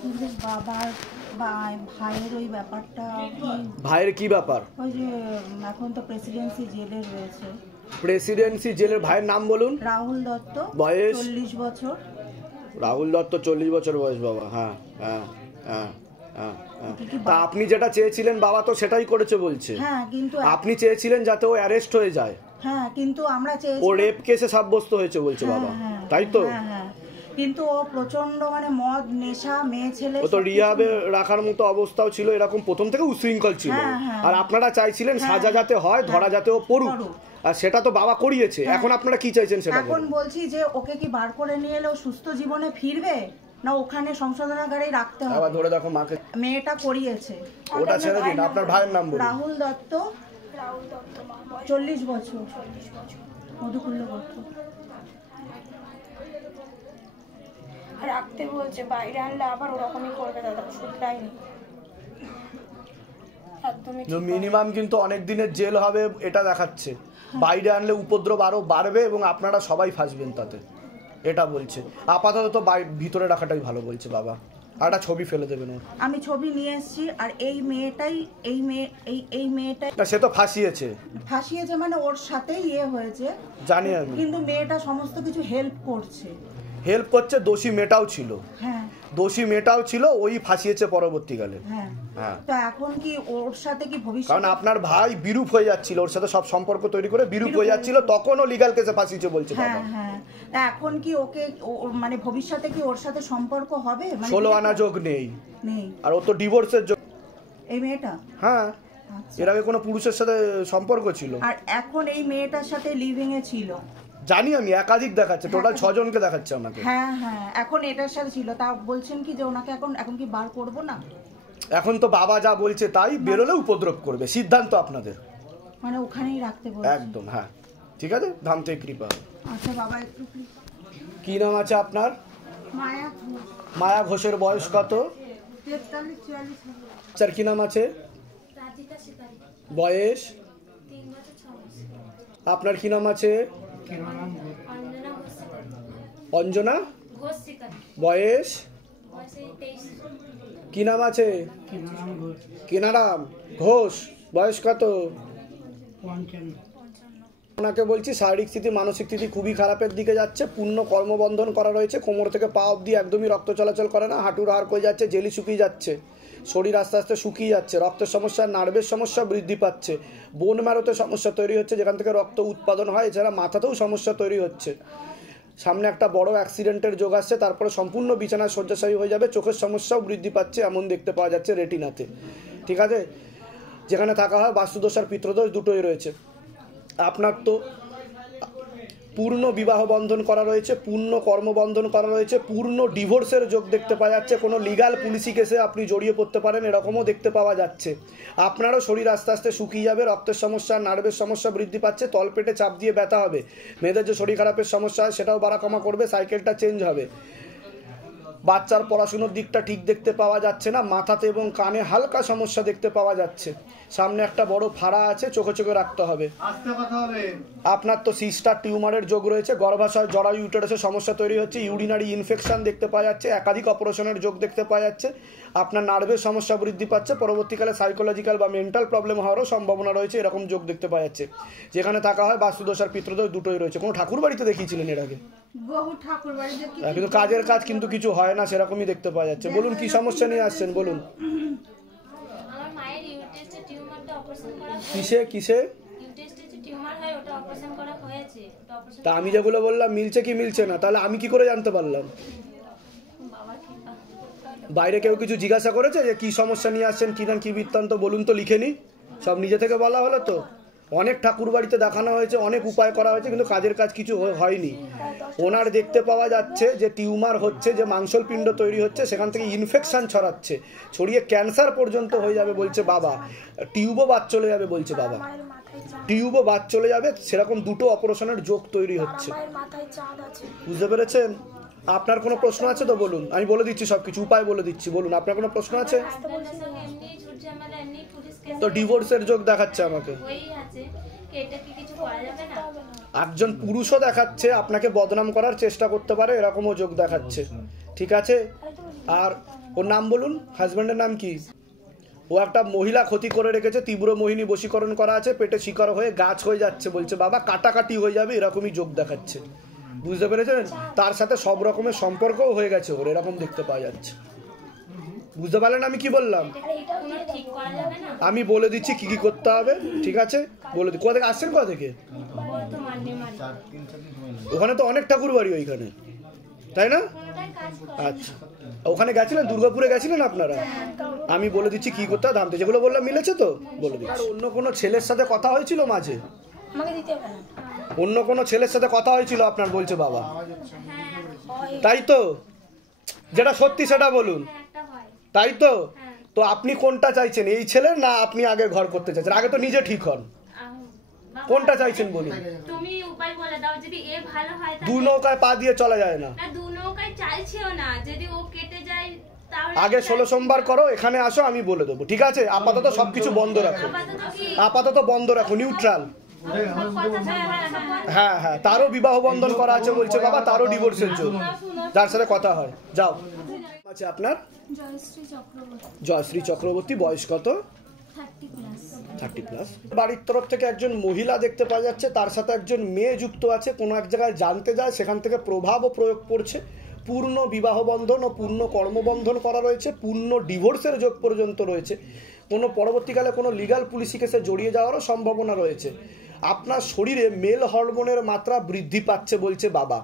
কিন্তু বাবার ভাইয়ের ওই ব্যাপারটা ভাইয়ের কি ব্যাপার? ওই যে এখন তো প্রেসিডেন্সি জেলে রয়েছে। প্রেসিডেন্সি জেলের ভাইয়ের নাম বলুন। রাহুল দত্ত, বয়স 40 বছর। রাহুল দত্ত 40 বছর বয়স বাবা। হ্যাঁ হ্যাঁ হ্যাঁ হ্যাঁ। তা আপনি যেটা চেয়েছিলেন বাবা তো সেটাই করেছে বলছে। হ্যাঁ কিন্তু আপনি চেয়েছিলেন যাতে ও অ্যারেস্ট হয়ে যায়। হ্যাঁ কিন্তু আমরা চেয়েছি ও রেপ কেসে সাব্যস্ত হয়েছে বলছে বাবা, তাই তো? হ্যাঁ হ্যাঁ, কিন্তু ও প্রচন্ড মানে মদ নেশা, মেয়ে ছেলে, ও তো রিহাবে রাখার মতো অবস্থাও ছিল, এরকম প্রথম থেকে উশৃঙ্খল ছিল। আর আপনারা চাইছিলেন সাজা যাতে হয়, ধরা যাতে ও পড়ুক, আর সেটা তো বাবা করিয়েছে। এখন আপনারা কি চাইছেন সেটা? এখন বলছি যে ওকে কি বার করে নিয়ে এলে ও সুস্থ জীবনে ফিরবে, না ওখানে সংশোধনাগারে রাখতে হবে? আবার ধরে দেখো মাকে। মেয়েটা করিয়েছে। ওটা ছেড়ে দিন, আপনার ভাইয়ের নাম বলুন। রাহুল দত্ত, 40 বছর, মধুকুল্ল গোত্র। রাখতে বলছে, বাইরে আনলে আবার ওরকমই করবে দাদা, শুধরাইনি একদমই। মিনিমাম কিন্তু অনেক দিনের জেল হবে এটা দেখাচ্ছে। বাইরে আনলে উপদ্রব আরো বাড়বে এবং আপনারা সবাই ফাঁসবেন তাতে, এটা বলছে। আপাতত তো ভিতরে রাখাটাই ভালো বলছে বাবা। আর একটা ছবি ফেলে দেবেন। আমি ছবি নিয়ে এসেছি। আর এই মেয়েটাই এই মেয়েটাই সে তো ফাঁসিয়েছে মানে ওর সাথেই ইয়ে হয়েছে জানি আমি, কিন্তু মেয়েটা সমস্ত কিছু হেল্প করছে। দোষী মেয়েটাও ছিল। হ্যাঁ দোষী মেয়েটাও ছিল, ওই ফাঁসিয়েছে পরবর্তীকালে। হ্যাঁ হ্যাঁ। তো এখন কি ওর সাথে কি ভবিষ্যৎ? কারণ আপনার ভাই বিরূপ হয়ে যাচ্ছিল, ওর সাথে সব সম্পর্ক তৈরি করে বিরূপ হয়ে যাচ্ছিল, তখনও লিগ্যাল কেসে ফাঁসিয়েছে বলছে বাবা। হ্যাঁ, এখন কি ওকে মানে ভবিষ্যতে কি ওর সাথে সম্পর্ক হবে? 16 আনা যোগ নেই। আর ও তো ডিভোর্সের যোগ। এই মেয়েটা? হ্যাঁ, এর আগে কোনো পুরুষের সাথে সম্পর্ক ছিল। আর এখন এই মেয়েটার সাথে লিভিং এ ছিল জানি আমি, একাধিক দেখাচ্ছে, টোটাল 6 জনকে দেখাচ্ছে আমাকে। হ্যাঁ, এখন এটার সাথে ছিল। তা বলছেন কি যে ওনাকে এখন কি বার করব না? এখন তো বাবা যা বলছে তাই, বেরোলে উপদ্রব করবে, সিদ্ধান্ত আপনাদের। মানে ওখানেই রাখতে বলছে একদম। হ্যাঁ ঠিক আছে, ধাম থেকে কৃপা। আচ্ছা বাবা একটু কি নাম আছে আপনার? মায়া ঘোষ। মায়া ঘোষের বয়স কত? 43-44। স্যার কি নাম আছে? বয়স? আপনার কি নাম আছে? অঞ্জনা। বয়স? কি নাম আছে? কিনারাম ঘোষ। বয়স কত? ওনাকে বলছি শারীরিক স্থিতি মানসিক স্থিতি খুবই খারাপের দিকে যাচ্ছে। পূর্ণ কর্মবন্ধন করা রয়েছে, কোমর থেকে পা অবধি একদমই রক্ত চলাচল করে না, হাঁটুর হাড় কয়ে যাচ্ছে, জেলি শুকিয়ে যাচ্ছে, শরীর আস্তে আস্তে শুকিয়ে যাচ্ছে, রক্তের সমস্যা, নার্ভের সমস্যা বৃদ্ধি পাচ্ছে, বোন ম্যারোতে সমস্যা তৈরি হচ্ছে যেখান থেকে রক্ত উৎপাদন হয়, এছাড়া মাথাতেও সমস্যা তৈরি হচ্ছে। সামনে একটা বড় অ্যাক্সিডেন্টের যোগ আসছে, তারপরে সম্পূর্ণ বিছানায় শয্যাশায়ী হয়ে যাবে, চোখের সমস্যাও বৃদ্ধি পাচ্ছে এমন দেখতে পাওয়া যাচ্ছে রেটিনাতে। ঠিক আছে, যেখানে থাকা হয় বাস্তুদোষ আর পিতৃদোষ দুটোই রয়েছে। আপনার তো পূর্ণ বিবাহ বন্ধন করা রয়েছে, পূর্ণ কর্মবন্ধন করা রয়েছে, পূর্ণ ডিভোর্সের যোগ দেখতে পাওয়া যাচ্ছে, কোনো লিগাল পুলিশি কেসে আপনি জড়িয়ে পড়তে পারেন এরকমও দেখতে পাওয়া যাচ্ছে। আপনারও শরীর আস্তে আস্তে শুকিয়ে যাবে, রক্তের সমস্যা, নার্ভের সমস্যা বৃদ্ধি পাচ্ছে, তলপেটে চাপ দিয়ে ব্যথা হবে, মেয়েদের যে শরীর খারাপের সমস্যা হয় সেটাও বাড়া কমা করবে, সাইকেলটা চেঞ্জ হবে, বাচ্চার পড়াশুনোর দিকটা ঠিক দেখতে পাওয়া যাচ্ছে না, মাথাতে এবং কানে হালকা সমস্যা দেখতে পাওয়া যাচ্ছে, সামনে একটা বড় ফাড়া আছে, চোখে চোখে রাখতে হবে। আপনার তো সিস্টার টিউমারের যোগ রয়েছে, গর্ভাশয় জরায়ু ইউটেরাসের সমস্যা তৈরি হচ্ছে, ইউরিনারি ইনফেকশন দেখতে পাওয়া যাচ্ছে, একাধিক অপারেশনের যোগ দেখতে পাওয়া যাচ্ছে, আপনার নার্ভের সমস্যা বৃদ্ধি পাচ্ছে, পরবর্তীকালে সাইকোলজিক্যাল বা মেন্টাল প্রবলেম হওয়ারও সম্ভাবনা রয়েছে, এরকম যোগ দেখতে পাওয়া যাচ্ছে। যেখানে থাকা হয় বাস্তুদোষ আর পিতৃদোষ দুটোই রয়েছে। কোনো ঠাকুর বাড়িতে দেখিয়েছিলেন এর আগে? কিন্তু কাজের কাজ কিন্তু কিছু হয় না সেরকমই দেখতে পাওয়া যাচ্ছে। বলুন কি সমস্যা নিয়ে আসছেন বলুন। আমার মায়ের ইউটেস্টে টিউমারটা অপারেশন করা কিসে কিসে ইউটেস্টে যে টিউমার হয় ওটা অপারেশন করা হয়েছে। তা আমি যেগুলো বললাম মিলছে কি মিলছে না, তাহলে আমি কি করে জানতে পারলাম? বাইরে কেউ কিছু জিজ্ঞাসা করেছে যে কি সমস্যা নিয়ে আসছেন, কি না কি বৃত্তান্ত বলুন তো, লিখে নি, সব নিজে থেকে বলা হলো তো। অনেক ঠাকুর বাড়িতে দেখানো হয়েছে, অনেক উপায় করা হয়েছে, কিন্তু কাজের কাজ কিছু হয়নি। ওনার দেখতে পাওয়া যাচ্ছে যে টিউমার হচ্ছে, যে মাংসলপিণ্ড তৈরি হচ্ছে, সেখান থেকে ইনফেকশন ছড়াচ্ছে, ছড়িয়ে ক্যান্সার পর্যন্ত হয়ে যাবে বলছে বাবা, টিউবও বাদ চলে যাবে বলছে বাবা, টিউবও বাদ চলে যাবে, সেরকম দুটো অপারেশনের যোগ তৈরি হচ্ছে। বুঝতে পেরেছেন? আপনার কোনো প্রশ্ন আছে তো বলুন, আমি বলে দিচ্ছি সবকিছু, উপায় বলে দিচ্ছি, বলুন আপনার কোনো প্রশ্ন আছে? তো ডিভোর্সের যোগ দেখাচ্ছে আমাকে, একজন পুরুষও দেখাচ্ছে আপনাকে বদনাম করার চেষ্টা করতে পারে এরকমও যোগ দেখাচ্ছে। ঠিক আছে, আর ওর নাম বলুন, হাজব্যান্ডের নাম কি? ও একটা মহিলা ক্ষতি করে রেখেছে, তীব্র মোহিনী বশীকরণ করা আছে, পেটে শিকার হয়ে গাছ হয়ে যাচ্ছে, বলছে বাবা কাটাকাটি হয়ে যাবে, এরকমই যোগ দেখাচ্ছে। বুঝতে পেরেছেন? তার সাথে সব রকমের সম্পর্কও হয়ে গেছে ওর, এরকম দেখতে পাওয়া যাচ্ছে। বুঝতে পারলেন আমি কি বললাম? কোনো ঠিক করা যাবে না। আমি বলে দিচ্ছি কি কি করতে হবে, ঠিক আছে? বলে দিই। কোথা থেকে আসছেন, কোথা থেকে? ওখানে তো অনেক ঠাকুর বাড়ি ওইখানে, তাই না? কোনোটাই কাজ করে। আচ্ছা, ওখানে গেছিলেন, দুর্গাপুরে গেছিলেন আপনারা? আমি বলে দিচ্ছি কি করতে হবে, দামতে যেগুলো বললাম মিলেছে তো, বলে দিচ্ছি। আর অন্য কোনো ছেলের সাথে কথা হয়েছিল মাঝে? আমাকে দিতে হবে না। অন্য কোনো ছেলের সাথে কথা হয়েছিল আপনার, বলছে বাবা, হয়। তাই তো? যেটা সত্যি সেটা বলুন, হ্যাঁ, একটা হয়। তাই তো? তো আপনি কোনটা চাইছেন, এই ছেলে না আপনি আগে ঘর করতে চাইছেন? আগে তো নিজে ঠিক হন, বাবা, কোনটা চাইছেন বলুন? তুমি উপায় বলে দাও, যদি এ ভালো হয় দু তাহলে। নৌকায় পা দিয়ে চলা যায় না। না, দু নৌকায় চাইছেও না, যদি ও কেটে যায় তাহলে। আগে 16 সোমবার করো, এখানে আসো, আমি বলে দেবো, ঠিক আছে? আপাতত সবকিছু বন্ধ রাখো, আপাতত কি আপাতত বন্ধ রাখো, নিউট্রাল। সব কথা সব হ্যাঁ হ্যাঁ, তারও বিবাহ বন্ধন করা আছে বলছে বাবা, তারও ডিভোর্সের জন্য, যার সাথে কথা হয়। যাও। আচ্ছা, আপনার? জয়শ্রী চক্রবর্তী, জয়শ্রী চক্রবর্তী, বয়স কত? 30+। বাড়ির তরফ থেকে একজন মহিলা দেখতে পাওয়া যাচ্ছে, তার সাথে একজন মেয়ে যুক্ত আছে, কোনো এক জায়গায় জানতে যায়, সেখান থেকে প্রভাব ও প্রয়োগ পড়ছে। পূর্ণ বিবাহ বন্ধন ও পূর্ণ কর্মবন্ধন করা রয়েছে, পূর্ণ ডিভোর্সের যোগ পর্যন্ত রয়েছে, কোনো পরবর্তীকালে কোনো লিগাল পুলিশি কেসে জড়িয়ে যাওয়ারও সম্ভাবনা রয়েছে। আপনার শরীরে মেল হরমোনের মাত্রা বৃদ্ধি পাচ্ছে বলছে বাবা।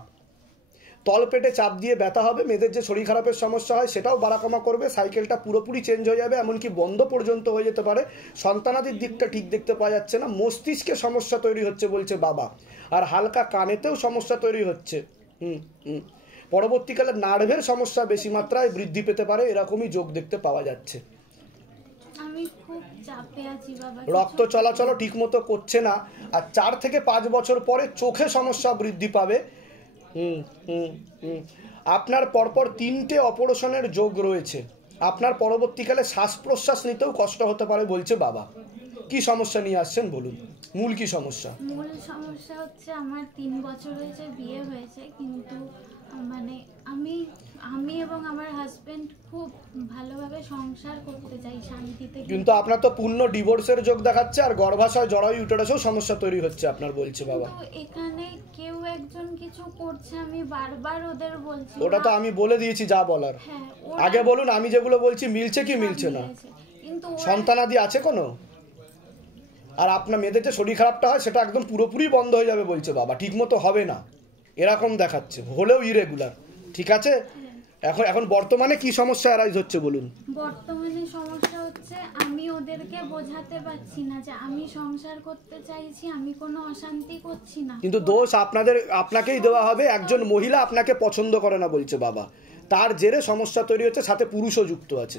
তলপেটে চাপ দিয়ে ব্যথা হবে, মেয়েদের যে শরীর খারাপের সমস্যা হয় সেটাও বাড়াকমা করবে, সাইকেলটা পুরোপুরি চেঞ্জ হয়ে যাবে, এমনকি বন্ধ পর্যন্ত হয়ে যেতে পারে। সন্তানাদির দিকটা ঠিক দেখতে পাওয়া যাচ্ছে না, মস্তিষ্কে সমস্যা তৈরি হচ্ছে বলছে বাবা, আর হালকা কানেতেও সমস্যা তৈরি হচ্ছে। পরবর্তীকালে নার্ভের সমস্যা বেশি মাত্রায় বৃদ্ধি পেতে পারে, এরকমই যোগ দেখতে পাওয়া যাচ্ছে। আমি খুব চাপে আছি বাবা, রক্ত চলাচলও ঠিক মতো করছে না, আর 4 থেকে 5 বছর পরে চোখে সমস্যা বৃদ্ধি পাবে। আপনার পরপর 3টে অপারেশনের যোগ রয়েছে, আপনার পরবর্তীকালে শ্বাস প্রশ্বাস নিতেও কষ্ট হতে পারে বলছে বাবা। কি সমস্যা নিয়ে আসছেন বলুন, মূল কি সমস্যা? মূল সমস্যা হচ্ছে আমার 3 বছর হয়েছে বিয়ে হয়েছে, কিন্তু মানে আমি এবং আমার হাজবেন্ড খুব ভালোভাবে সংসার করতে চাই শান্তিতে, কিন্তু আপনার তো পূর্ণ ডিভোর্সের যোগ দেখাচ্ছে, আর গর্ভাশয় জরায়ু ইউটেরাসেও সমস্যা তৈরি হচ্ছে আপনার, বলছে বাবা। কিন্তু এখানে কেউ একজন কিছু করছে, আমি বারবার ওদের বলছি। ওটা তো আমি বলে দিয়েছি যা বলার। হ্যাঁ, ওরা আগে বলুন, আমি যেগুলো বলছি মিলছে কি মিলছে না? মিলেছে, কিন্তু সন্তানাদি আছে কোনো? আর আপনার মেয়েদের যে শরীর খারাপটা হয় সেটা একদম পুরোপুরি বন্ধ হয়ে যাবে বলছে বাবা, ঠিক মতো হবে না এরকম দেখাচ্ছে, হলেও ইরেগুলার, ঠিক আছে? এখন বর্তমানে কি সমস্যা অ্যারাইজ হচ্ছে বলুন? বর্তমানে সমস্যা হচ্ছে আমি ওদেরকে বোঝাতে পারছি না যে আমি সংসার করতে চাইছি, আমি কোনো অশান্তি করছি না। কিন্তু দোষ আপনাকেই দেওয়া হবে, একজন মহিলা আপনাকে পছন্দ করে না বলছে বাবা, তার জেরে সমস্যা তৈরি হচ্ছে, সাথে পুরুষও যুক্ত আছে,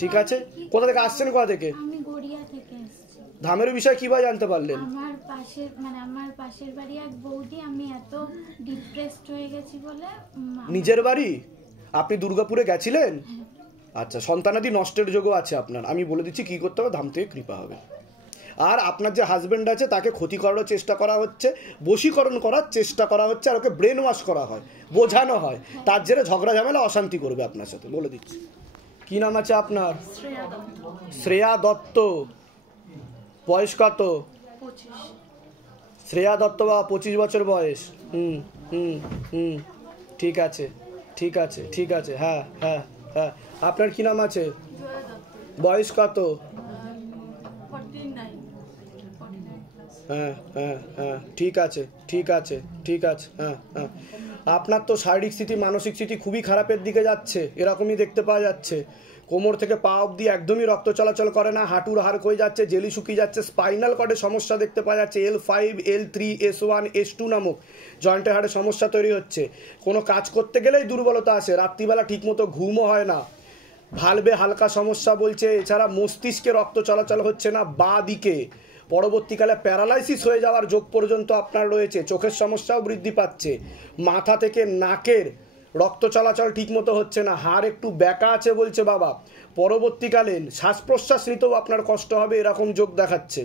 ঠিক আছে? কোথা থেকে আসছেন, কোথা থেকে? আমি গড়িয়া থেকে এসেছি। ধামের বিষয়ে কিভাবে জানতে পারলেন? আমার পাশের বাড়ি এক বৌদি, আমি এত ডিপ্রেসড হয়ে গেছি বলে নিজের বাড়ি? আপনি দুর্গাপুরে গেছিলেন? আচ্ছা, সন্তানাদি নষ্টের যোগও আছে আপনার, আমি বলে দিচ্ছি কি করতে হবে, ধাম থেকে কৃপা হবে। আর আপনার যে হাজবেন্ড আছে তাকে ক্ষতি করারও চেষ্টা করা হচ্ছে, বশীকরণ করার চেষ্টা করা হচ্ছে, আর ওকে ব্রেন ওয়াশ করা হয়, বোঝানো হয়, তার জেরে ঝগড়া ঝামেলা অশান্তি করবে আপনার সাথে, বলে দিচ্ছি। কি নাম আছে আপনার? শ্রেয়া দত্ত। বয়স কত? 25। শ্রেয়া দত্ত বা 25 বছর বয়স। ঠিক আছে, ঠিক আছে, ঠিক আছে, হ্যাঁ হ্যাঁ হ্যাঁ। আপনার কি নাম আছে? বয়স কত? 49। হ্যাঁ হ্যাঁ হ্যাঁ, ঠিক আছে, ঠিক আছে, ঠিক আছে, হ্যাঁ হ্যাঁ। আপনার তো শারীরিক স্থিতি মানসিক স্থিতি খুবই খারাপের দিকে যাচ্ছে, এরকমই দেখতে পাওয়া যাচ্ছে। কোমর থেকে পা অবধি একদমই রক্ত চলাচল করে না, হাঁটুর হাড় ক্ষয়ে যাচ্ছে, জেলি শুকিয়ে যাচ্ছে, স্পাইনাল কর্ডে সমস্যা দেখতে পাওয়া যাচ্ছে, L5, L3, S1, S2 নামক জয়েন্টের হাড়ে সমস্যা তৈরি হচ্ছে। কোনো কাজ করতে গেলেই দুর্বলতা আসে, রাত্রিবেলা ঠিকমতো ঘুমও হয় না, ভালভে হালকা সমস্যা বলছে, এছাড়া মস্তিষ্কে রক্ত চলাচল হচ্ছে না বাঁ দিকে, পরবর্তীকালে প্যারালাইসিস হয়ে যাওয়ার যোগ পর্যন্ত আপনার রয়েছে, চোখের সমস্যাও বৃদ্ধি পাচ্ছে, মাথা থেকে নাকের রক্ত চলাচল ঠিকমতো হচ্ছে না, হাড় একটু ব্যাকা আছে বলছে বাবা, পরবর্তীকালীন শ্বাস প্রশ্বাস নিতেও আপনার কষ্ট হবে, এরকম যোগ দেখাচ্ছে।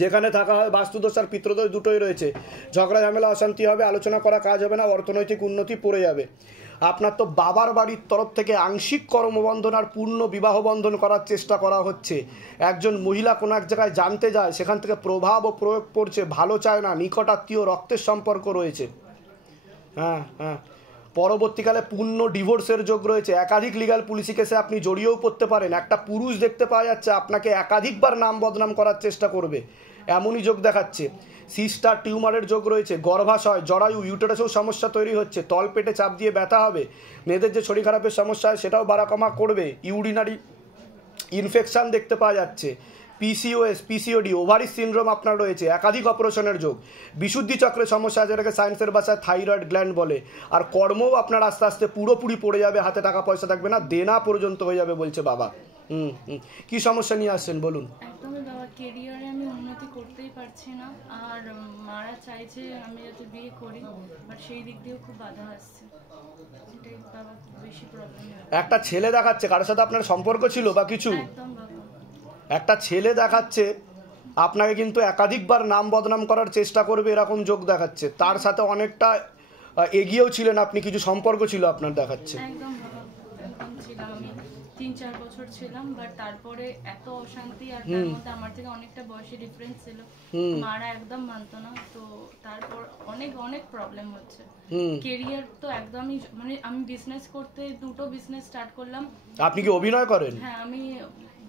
যেখানে থাকা হয় বাস্তুদোষ আর পিতৃদোষ দুটোই রয়েছে, ঝগড়া ঝামেলা অশান্তি হবে, আলোচনা করা কাজ হবে না, অর্থনৈতিক উন্নতি পড়ে যাবে। আপনার তো বাবার বাড়ির তরফ থেকে আংশিক কর্মবন্ধন আর পূর্ণ বিবাহ বন্ধন করার চেষ্টা করা হচ্ছে। একজন মহিলা কোনো এক জায়গায় জানতে যায়, সেখান থেকে প্রভাব ও প্রয়োগ পড়ছে, ভালো চায় না, নিকট আত্মীয় রক্তের সম্পর্ক রয়েছে। হ্যাঁ হ্যাঁ, পরবর্তীকালে পূর্ণ ডিভোর্সের যোগ রয়েছে। একাধিক লিগ্যাল পুলিশি কেসে আপনি জড়িয়েও পড়তে পারেন। একটা পুরুষ দেখতে পাওয়া যাচ্ছে আপনাকে একাধিকবার নাম বদনাম করার চেষ্টা করবে, এমনই যোগ দেখাচ্ছে। সিস্টার টিউমারের যোগ রয়েছে। গর্ভাশয়, জরায়ু, ইউটেরাসেও সমস্যা তৈরি হচ্ছে। তল পেটে চাপ দিয়ে ব্যথা হবে। মেয়েদের যে শরীর খারাপের সমস্যা হয় সেটাও বাড়া কমা করবে। ইউরিনারি ইনফেকশান দেখতে পাওয়া যাচ্ছে। পিসিওএস, পিসিওডি, ওভারি সিনড্রোম আপনার রয়েছে। একাধিক অপারেশনের যোগ। বিশুদ্ধি চক্রের সমস্যা, যেটাকে সায়েন্সের ভাষায় থাইরয়েড গ্ল্যান্ড বলে। আর কর্মও আপনার আস্তে আস্তে পুরোপুরি পড়ে যাবে, হাতে টাকা পয়সা থাকবে না, দেনা পর্যন্ত হয়ে যাবে বলছে বাবা। কি সমস্যা নিয়ে আসছেন বলুন? একদমই বাবা, কেরিয়ারে আমি উন্নতি করতেই পারছি না, আর মারা চাইছে আমি যাতে বিয়ে করি, বাট সেই দিক দিয়েও খুব বাধা আসছে। সেটাই বাবা বেশি প্রবলেম। একটা ছেলে দেখাচ্ছে, কারোর সাথে আপনার সম্পর্ক ছিল বা কিছু? একদম বাবা, একটা ছেলে দেখাচ্ছে আপনাকে কিন্তু একাধিকবার নাম বদনাম করার চেষ্টা করবে, এরকম যোগ দেখাচ্ছে। তার সাথে অনেকটা এগিয়েও ছিলেন আপনি, কিছু সম্পর্ক ছিল আপনার দেখাচ্ছে। একদম বাবা, একদম ছিলাম আমি 3-4 বছর ছিলাম, বাট তারপরে এত অশান্তি, আর তার মধ্যে আমার থেকে অনেকটা বয়সে ডিফারেন্স ছিল, মারা একদম মানতো না, তো তারপর অনেক অনেক প্রবলেম হচ্ছে। কেরিয়ার তো একদমই, মানে আমি বিজনেস করতে, 2টো বিজনেস স্টার্ট করলাম। আপনি কি অভিনয় করেন? হ্যাঁ, আমি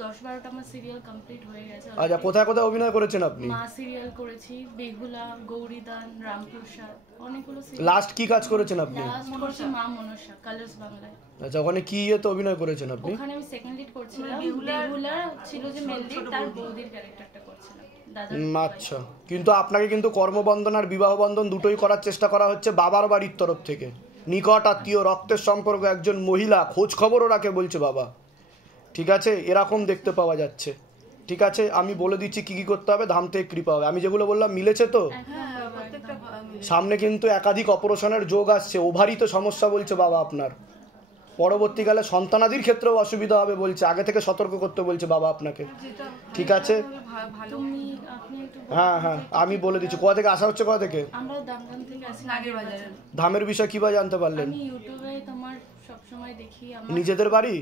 10-12টা আমার সিরিয়াল কমপ্লিট হয়ে গেছে। আচ্ছা, কোথায় কোথায় অভিনয় করেছেন আপনি? মা সিরিয়াল করেছি, বেহুলা, গৌরীদান, রামপ্রসাদ, অনেকগুলো সিরিয়াল। লাস্ট কি কাজ করেছেন আপনি? লাস্ট করছি মা মনসা, কালার্স বাংলায়। আচ্ছা, ওখানে কি ইয়েতে অভিনয় করেছেন আপনি? ওখানে আমি সেকেন্ড লিড করছিলাম। বেহুলা ছিল যে মেল লিড, তার বৌদির ক্যারেক্টারটা করছিলাম, দাদা। আচ্ছা, কিন্তু আপনাকে কিন্তু কর্মবন্ধন আর বিবাহ বন্ধন দুটোই করার চেষ্টা করা হচ্ছে বাবার বাড়ির তরফ থেকে। নিকট আত্মীয়, রক্তের সম্পর্ক, একজন মহিলা, খোঁজ খবরও রাখে বলছে বাবা। ঠিক আছে, এরকম দেখতে পাওয়া যাচ্ছে। ঠিক আছে, আমি বলে দিচ্ছি কি কি করতে হবে, ধাম থেকে কৃপা হবে। আমি যেগুলো বললাম মিলেছে তো? সামনে কিন্তু একাধিক অপারেশনের যোগ আসছে। ওভারিতে সমস্যা বলছে বাবা আপনার। পরবর্তীকালে সন্তানাদির ক্ষেত্রেও অসুবিধা হবে বলছে, আগে থেকে সতর্ক করতে বলছে বাবা আপনাকে। ঠিক আছে, হ্যাঁ হ্যাঁ, আমি বলে দিচ্ছি। কোথা থেকে আসা হচ্ছে? কোথা থেকে? আমরা দামদাম থেকে আসি, নাগের বাজারে। ধামের বিষয় কিভাবে জানতে পারলেন? আমি ইউটিউবে তোমার সব সময় দেখি। নিজেদের বাড়ি?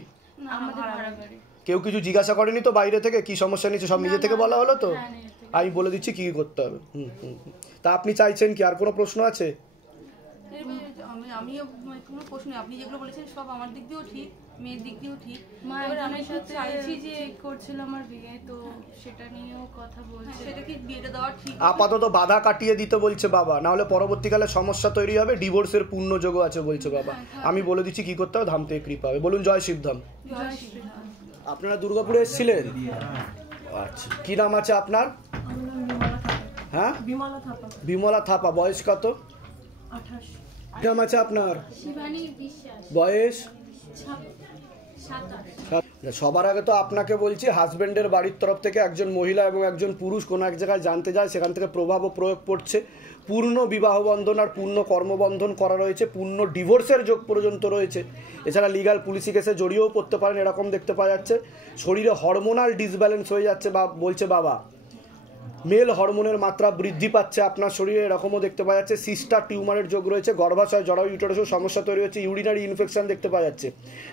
আমাদের ভাড়া বাড়ি। কেউ কিছু জিজ্ঞাসা করেনি তো বাইরে থেকে কি সমস্যা নিচ্ছে? সব নিজে থেকে বলা হলো তো? আমি বলে দিচ্ছি কি কি করতে হবে। তা আপনি চাইছেন কি? আর কোনো প্রশ্ন আছে? আমিও কোনো প্রশ্ন, আপনি যেগুলো বলেছেন সব আমার দিক দিয়েও ঠিক, মেয়ের দিক দিয়েও ঠিক। মা, আমি চাইছি যে করছিল আমার বিয়ে, তো সেটা নিয়েও কথা বলছি। সেটা কি বিয়েটা দেওয়া ঠিক? আপাতত বাধা কাটিয়ে দিতে বলছে বাবা, না হলে পরবর্তীকালে সমস্যা তৈরি হবে, ডিভোর্সের পূর্ণ যোগ আছে বলছে বাবা। আমি বলে দিচ্ছি কি করতে হবে, ধাম থেকে কৃপা হবে। বলুন জয় শিবধাম। আপনারা দুর্গাপুরে এসেছিলেন? আচ্ছা, কি নাম আছে আপনার? হ্যাঁ, বিমলা থাপা। বয়স কত? 28। কি নাম আছে আপনার? শিবানী বিশ্বাস, বয়স? 27। সবার আগে তো আপনাকে বলছি, হাজবেন্ডের বাড়ির তরফ থেকে একজন মহিলা এবং একজন পুরুষ কোনো এক জায়গায় জানতে যায়, সেখান থেকে প্রভাব ও প্রয়োগ পড়ছে। পূর্ণ বিবাহ বন্ধন আর পূর্ণ কর্মবন্ধন করা রয়েছে, পূর্ণ ডিভোর্সের যোগ পর্যন্ত রয়েছে। এছাড়া লিগ্যাল পুলিশি কেসে জড়িয়েও পড়তে পারেন, এরকম দেখতে পাওয়া যাচ্ছে। শরীরে হরমোনাল ডিসব্যালেন্স হয়ে যাচ্ছে বা বলছে বাবা। মেল হরমোনের মাত্রা বৃদ্ধি পাচ্ছে আপনার শরীরে, এরকমও দেখতে পাওয়া যাচ্ছে। সিস্টার টিউমারের যোগ রয়েছে। গর্ভাশয়, জরায়ু, ইউটেরাসেও সমস্যা তৈরি হচ্ছে। ইউরিনারি ইনফেকশন দেখতে পাওয়া যাচ্ছে।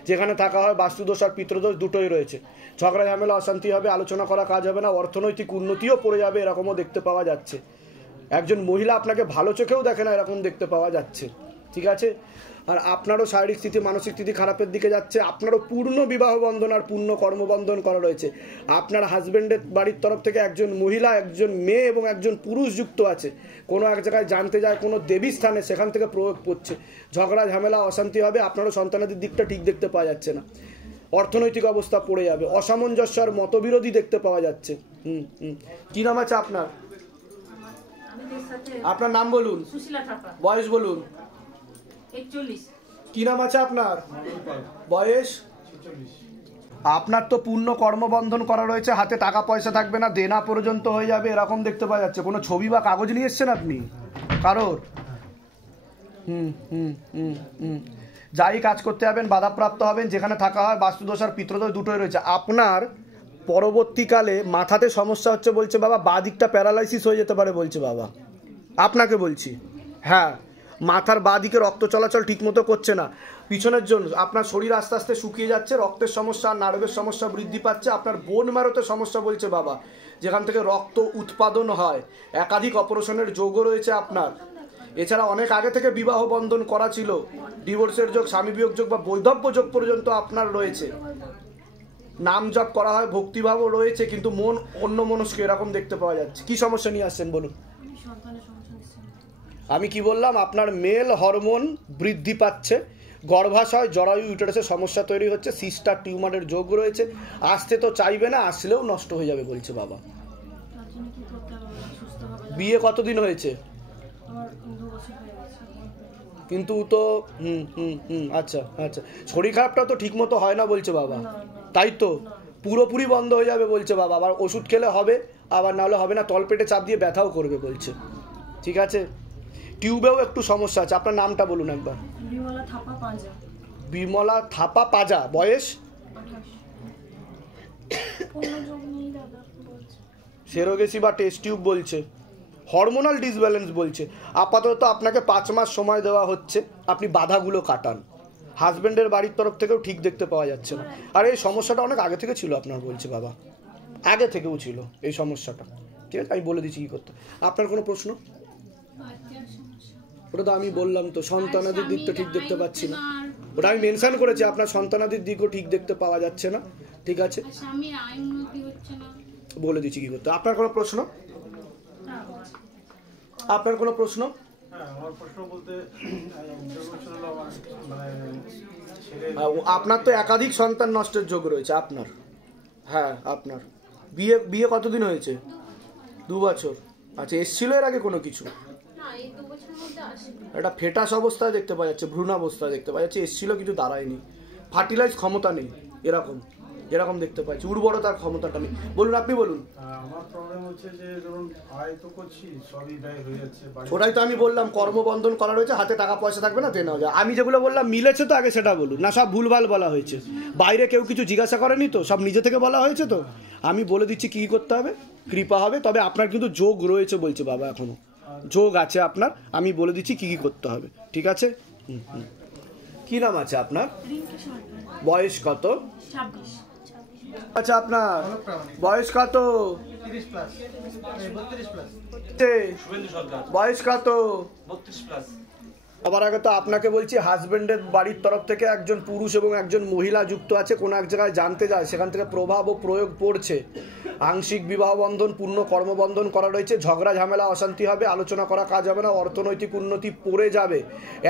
যেখানে থাকা হয় বাস্তুদোষ আর পিতৃদোষ দুটোই রয়েছে। ঝগড়া ঝামেলা, অশান্তি হবে, আলোচনা করা কাজ হবে না, অর্থনৈতিক উন্নতিও পড়ে যাবে, এরকমও দেখতে পাওয়া যাচ্ছে। একজন মহিলা আপনাকে ভালো চোখেও দেখে না, এরকম দেখতে পাওয়া যাচ্ছে। ঠিক আছে, আর আপনারও শারীরিক স্থিতি, মানসিক স্থিতি খারাপের দিকে যাচ্ছে। আপনারও পূর্ণ বিবাহ বন্ধন আর পূর্ণ কর্মবন্ধন করা রয়েছে। আপনার হাজবেন্ডের বাড়ির তরফ থেকে একজন মহিলা, একজন মেয়ে এবং একজন পুরুষ যুক্ত আছে। কোনো এক জায়গায় জানতে যায়, কোনো দেবী স্থানে, সেখান থেকে প্রয়োগ পড়ছে। ঝগড়া ঝামেলা, অশান্তি হবে। আপনারও সন্তানাদের দিকটা ঠিক দেখতে পাওয়া যাচ্ছে না। অর্থনৈতিক অবস্থা পড়ে যাবে। অসামঞ্জস্য আর মতবিরোধী দেখতে পাওয়া যাচ্ছে। কি নাম আছে আপনার? আপনার নাম বলুন। সুশীলা থাপা। বয়স বলুন। 41। কি নাম আছে আপনার? বয়স? আপনার তো পূর্ণ কর্মবন্ধন করা রয়েছে, হাতে টাকা পয়সা থাকবে না, দেনা পর্যন্ত হয়ে যাবে, এরকম দেখতে পাওয়া যাচ্ছে। কোনো ছবি বা কাগজ নিয়ে এসছেন আপনি কারোর? যাই কাজ করতে যাবেন বাধাপ্রাপ্ত হবেন। যেখানে থাকা হয় বাস্তুদোষ আর পিতৃদোষ দুটোই রয়েছে। আপনার পরবর্তীকালে মাথাতে সমস্যা হচ্ছে বলছে বাবা, বাঁ দিকটা প্যারালাইসিস হয়ে যেতে পারে বলছে বাবা। আপনাকে বলছি, হ্যাঁ, মাথার বাঁ দিকে রক্ত চলাচল ঠিকমতো করছে না। পিছনের জন্য আপনার শরীর আস্তে আস্তে শুকিয়ে যাচ্ছে, রক্তের সমস্যা, নার্ভের সমস্যা বৃদ্ধি পাচ্ছে, আপনার বোন ম্যারোতে সমস্যা বলছে বাবা, যেখান থেকে রক্ত উৎপাদন হয়। একাধিক অপারেশনের যোগও রয়েছে আপনার। এছাড়া অনেক আগে থেকে বিবাহ বন্ধন করা ছিল, ডিভোর্সের যোগ, স্বামী বিয়োগ যোগ বা বৈধব্য যোগ পর্যন্ত আপনার রয়েছে। নাম জপ করা হয়, ভক্তিভাবও রয়েছে, কিন্তু মন অন্য মনস্ক এরকম দেখতে পাওয়া যাচ্ছে। কি সমস্যা নিয়ে আসছেন বলুন? আমি কি বললাম? আপনার মেল হরমোন বৃদ্ধি পাচ্ছে, গর্ভাশয় জরায়ু ইউটেরাসের সমস্যা তৈরি হচ্ছে, সিস্টার টিউমারের যোগ রয়েছে। আসতে তো চাইবে না, আসলেও নষ্ট হয়ে যাবে বলছে বাবা। বিয়ে কতদিন হয়েছে? কিন্তু তো আচ্ছা আচ্ছা, শরীর খারাপটা তো ঠিক মতো হয় না বলছে বাবা, তাই তো? পুরোপুরি বন্ধ হয়ে যাবে বলছে বাবা, আবার ওষুধ খেলে হবে, আবার নাহলে হবে না, তলপেটে চাপ দিয়ে ব্যথাও করবে বলছে। ঠিক আছে, টিউবেও একটু সমস্যা আছে। আপনার নামটা বলুন একবার। বিমলা থাপা পাজা। বয়স? সেরোগেসি বা টেস্ট টিউব বলছে, হরমোনাল ডিসব্যালেন্স বলছে। আপাতত আপনাকে 5 মাস সময় দেওয়া হচ্ছে, আপনি বাধাগুলো কাটান। হাজব্যান্ডের বাড়ির তরফ থেকেও ঠিক দেখতে পাওয়া যাচ্ছে না। আর এই সমস্যাটা অনেক আগে থেকে ছিল আপনার বলছে বাবা, আগে থেকেও ছিল এই সমস্যাটা। ঠিক আছে, আমি বলে দিচ্ছি কী করতে। আপনার কোনো প্রশ্ন? ওটা তো আমি বললাম তো, সন্তানাদির দিক তো ঠিক দেখতে পাচ্ছি না, ওটা আমি মেনশন করেছি। আপনার সন্তানাদির দিকও ঠিক দেখতে পাওয়া যাচ্ছে না। ঠিক আছে, বলে দিচ্ছি কী করতে। আপনার কোনো প্রশ্ন? আপনার কোনো প্রশ্ন? আপনার তো একাধিক সন্তান নষ্টের যোগ রয়েছে আপনার। হ্যাঁ, আপনার বিয়ে কতদিন হয়েছে? 2 বছর। আচ্ছা, এসছিল এর আগে কোনো কিছু? একটা ফেটাস অবস্থায় দেখতে পাওয়া যাচ্ছে, ভ্রূণাবস্থায় দেখতে পাওয়া যাচ্ছে, এসছিল কিছু দাঁড়ায়নি, ফার্টিলাইজ ক্ষমতা নেই, এরকম এরকম দেখতে পাচ্ছি, উর্বরতার ক্ষমতাটা নেই। বলুন, আপনি বলুন। আমার প্রবলেম হচ্ছে যে ধরুন আয় তো করছি, সবই ব্যয় হয়ে যাচ্ছে। ওটাই তো আমি বললাম, কর্মবন্ধন করা রয়েছে, হাতে টাকা পয়সা থাকবে না, দেনা হয়ে যায়। আমি যেগুলো বললাম মিলেছে তো? আগে সেটা বলুন না, সব ভুলভাল বলা হয়েছে। বাইরে কেউ কিছু জিজ্ঞাসা করেনি তো, সব নিজে থেকে বলা হয়েছে তো। আমি বলে দিচ্ছি কী করতে হবে, কৃপা হবে। তবে আপনার কিন্তু যোগ রয়েছে বলছে বাবা, এখনো যোগ আছে আপনার। আমি বলে দিচ্ছি কী কী করতে হবে। ঠিক আছে? কি নাম আছে আপনার? বয়স কত? 26। আচ্ছা, আপনার বয়স কত? 30 প্লাস, 32 প্লাস। বয়স কত? 32 প্লাস। আবার আগে তো আপনাকে বলছি, হাজবেন্ডের বাড়ির তরফ থেকে একজন পুরুষ এবং একজন মহিলা যুক্ত আছে, কোনো এক জায়গায় জানতে যায়, সেখান থেকে প্রভাব ও প্রয়োগ পড়ছে। আংশিক বিবাহ বন্ধন, পূর্ণ কর্মবন্ধন করা রয়েছে। ঝগড়া ঝামেলা অশান্তি হবে, আলোচনা করা কাজ হবে না, অর্থনৈতিক উন্নতি পড়ে যাবে।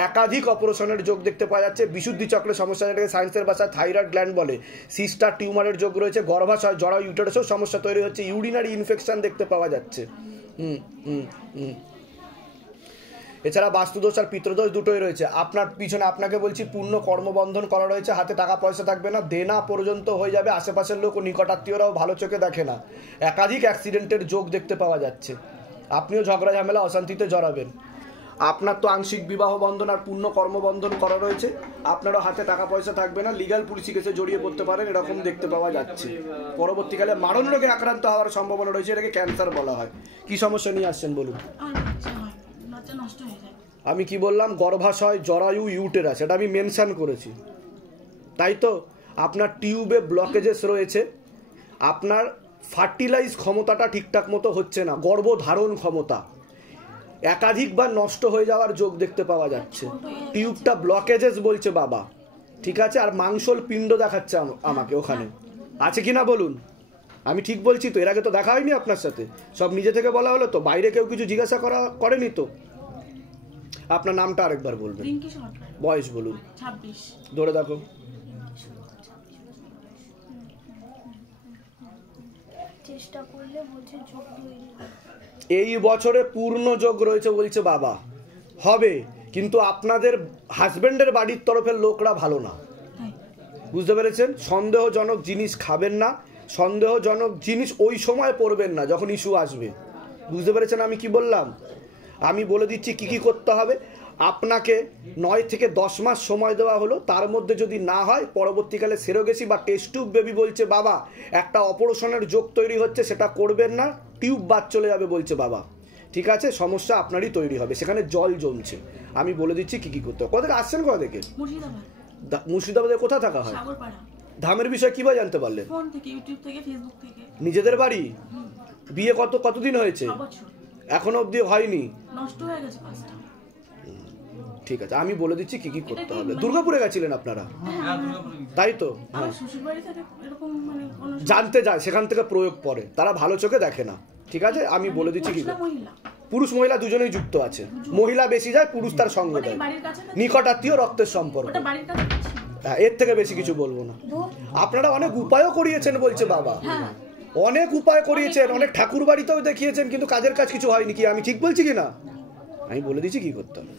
একাধিক অপারেশনের যোগ দেখতে পাওয়া যাচ্ছে। বিশুদ্ধি চক্রের সমস্যা, যেটাকে সায়েন্সের ভাষায় থাইরয়েড গ্ল্যান্ড বলে। সিস্টার টিউমারের যোগ রয়েছে। গর্ভাশয় জরায়ু ইউটেরাসেও সমস্যা তৈরি হচ্ছে। ইউরিনারি ইনফেকশন দেখতে পাওয়া যাচ্ছে। এছাড়া বাস্তুদোষ আর পিতৃদোষ দুটোই রয়েছে। আপনার পিছনে আপনাকে বলছি, পূর্ণ কর্মবন্ধন করা রয়েছে, হাতে টাকা পয়সা থাকবে না, দেনা পর্যন্ত হয়ে যাবে। আশেপাশের লোক ও নিকটাত্মীয়রাও ভালো চোখে দেখে না। একাধিক অ্যাক্সিডেন্টের যোগ দেখতে পাওয়া যাচ্ছে। আপনিও ঝগড়া ঝামেলা অশান্তিতে জড়াবেন। আপনার তো আংশিক বিবাহ বন্ধন আর পূর্ণ কর্মবন্ধন করা রয়েছে। আপনারও হাতে টাকা পয়সা থাকবে না, লিগ্যাল পুলিশি কেসে জড়িয়ে পড়তে পারেন, এরকম দেখতে পাওয়া যাচ্ছে। পরবর্তীকালে মারণ রোগে আক্রান্ত হওয়ার সম্ভাবনা রয়েছে, এটাকে ক্যান্সার বলা হয়। কি সমস্যা নিয়ে আসছেন বলুন? আমি কি বললাম? গর্ভাশয় জরায়ু ইউটেরাস, এটা আমি মেনশন করেছি, তাই তো? আপনার টিউবে ব্লকেজেস রয়েছে, আপনার ফার্টিলাইজ ক্ষমতাটা ঠিকঠাক মতো হচ্ছে না, গর্ভধারণ ক্ষমতা একাধিকবার নষ্ট হয়ে যাওয়ার যোগ দেখতে পাওয়া যাচ্ছে। টিউবটা ব্লকেজেস বলছে বাবা। ঠিক আছে, আর মাংসল পিণ্ড দেখাচ্ছে আমাকে ওখানে, আছে কিনা বলুন? আমি ঠিক বলছি তো? এর আগে তো দেখা হয়নি আপনার সাথে, সব নিজে থেকে বলা হলো তো, বাইরে কেউ কিছু জিজ্ঞাসা করেনি তো? আপনার নামটা আরেকবার বলবেন, বয়স বলুন। 26। ধরে দেখো। চেষ্টা করলে বলছে যোগ তৈরি হবে। এই বছরে পূর্ণ যোগ রয়েছে বলছে বাবা, হবে, কিন্তু আপনাদের হাজবেন্ডের বাড়ির তরফের লোকরা ভালো না, বুঝতে পেরেছেন? সন্দেহজনক জিনিস খাবেন না, সন্দেহজনক জিনিস ওই সময় পড়বেন না যখন ইস্যু আসবে, বুঝতে পেরেছেন আমি কি বললাম? আমি বলে দিচ্ছি কি কি করতে হবে। আপনাকে 9 থেকে 10 মাস সময় দেওয়া হলো, তার মধ্যে যদি না হয় পরবর্তীকালে সেরোগেসি বা টেস্ট টিউব বেবি বলছে বাবা, একটা অপারেশনের যোগ তৈরি হচ্ছে, সেটা করবেন না, টিউব বাদ চলে যাবে বলছে বাবা। ঠিক আছে, সমস্যা আপনারই তৈরি হবে, সেখানে জল জমছে। আমি বলে দিচ্ছি কি কি করতে হবে। কোথা থেকে আসছেন? কোথা থেকে? মুর্শিদাবাদে কোথা থাকা হয়? সাগরপাড়া। ধামের বিষয়ে কিভাবে জানতে পারলেন? ফোন থেকে, ইউটিউব থেকে, ফেসবুক থেকে। নিজেদের বাড়ি? বিয়ে কতদিন হয়েছে? 6 বছর। এখনো অবধি হয়নি? নষ্ট হয়ে গেছে 5টা। ঠিক আছে, আমি বলে দিচ্ছি কি কি করতে হবে। দুর্গাপুরে গেছিলেন আপনারা? তাই তো? আমার শ্বশুর বাড়ি থেকে এরকম মানে কোনো জানতে যায়, সেখান থেকে প্রয়োগ পড়ে, তারা ভালো চোখে দেখে না। ঠিক আছে, আমি বলে দিচ্ছি কি। মহিলা, পুরুষ মহিলা দুজনেই যুক্ত আছে। মহিলা বেশি যায়, পুরুষ তার সঙ্গ দেয়। বাড়ির কাছে নিকট আত্মীয়, রক্তের সম্পর্ক। ওটা বাড়ির কাছে ছিল। হ্যাঁ, এর থেকে বেশি কিছু বলবো না। আপনারা অনেক উপায়ও করিয়েছেন বলছে বাবা, অনেক উপায় করিয়েছেন, অনেক ঠাকুর বাড়িতেও দেখিয়েছেন, কিন্তু কাজের কাজ কিছু হয়নি। কি আমি ঠিক বলছি কি না? আমি বলে দিচ্ছি কি করতে হবে।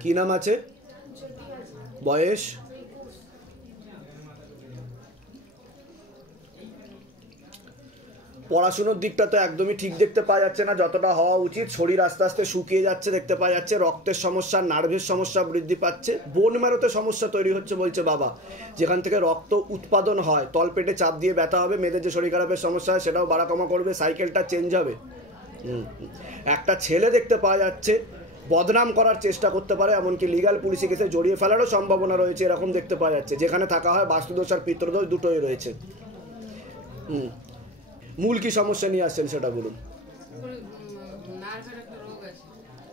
কি নাম আছে? বয়স? পড়াশুনোর দিকটা তো একদমই ঠিক দেখতে পাওয়া যাচ্ছে না যতটা হওয়া উচিত। শরীর আস্তে আস্তে শুকিয়ে যাচ্ছে দেখতে পাওয়া যাচ্ছে। রক্তের সমস্যা, নার্ভের সমস্যা বৃদ্ধি পাচ্ছে। বোন ম্যারোতে সমস্যা তৈরি হচ্ছে বলছে বাবা, যেখান থেকে রক্ত উৎপাদন হয়। তলপেটে চাপ দিয়ে ব্যথা হবে। মেয়েদের যে শরীর খারাপের সমস্যা হয় সেটাও বাড়া কমা করবে। সাইকেলটা চেঞ্জ হবে। একটা ছেলে দেখতে পাওয়া যাচ্ছে বদনাম করার চেষ্টা করতে পারে, এমনকি লিগ্যাল পুলিশি কেসে জড়িয়ে ফেলারও সম্ভাবনা রয়েছে, এরকম দেখতে পাওয়া যাচ্ছে। যেখানে থাকা হয় বাস্তুদোষ আর পিতৃদোষ দুটোই রয়েছে। মূল কি সমস্যা নিয়ে আসছেন সেটা বলুন।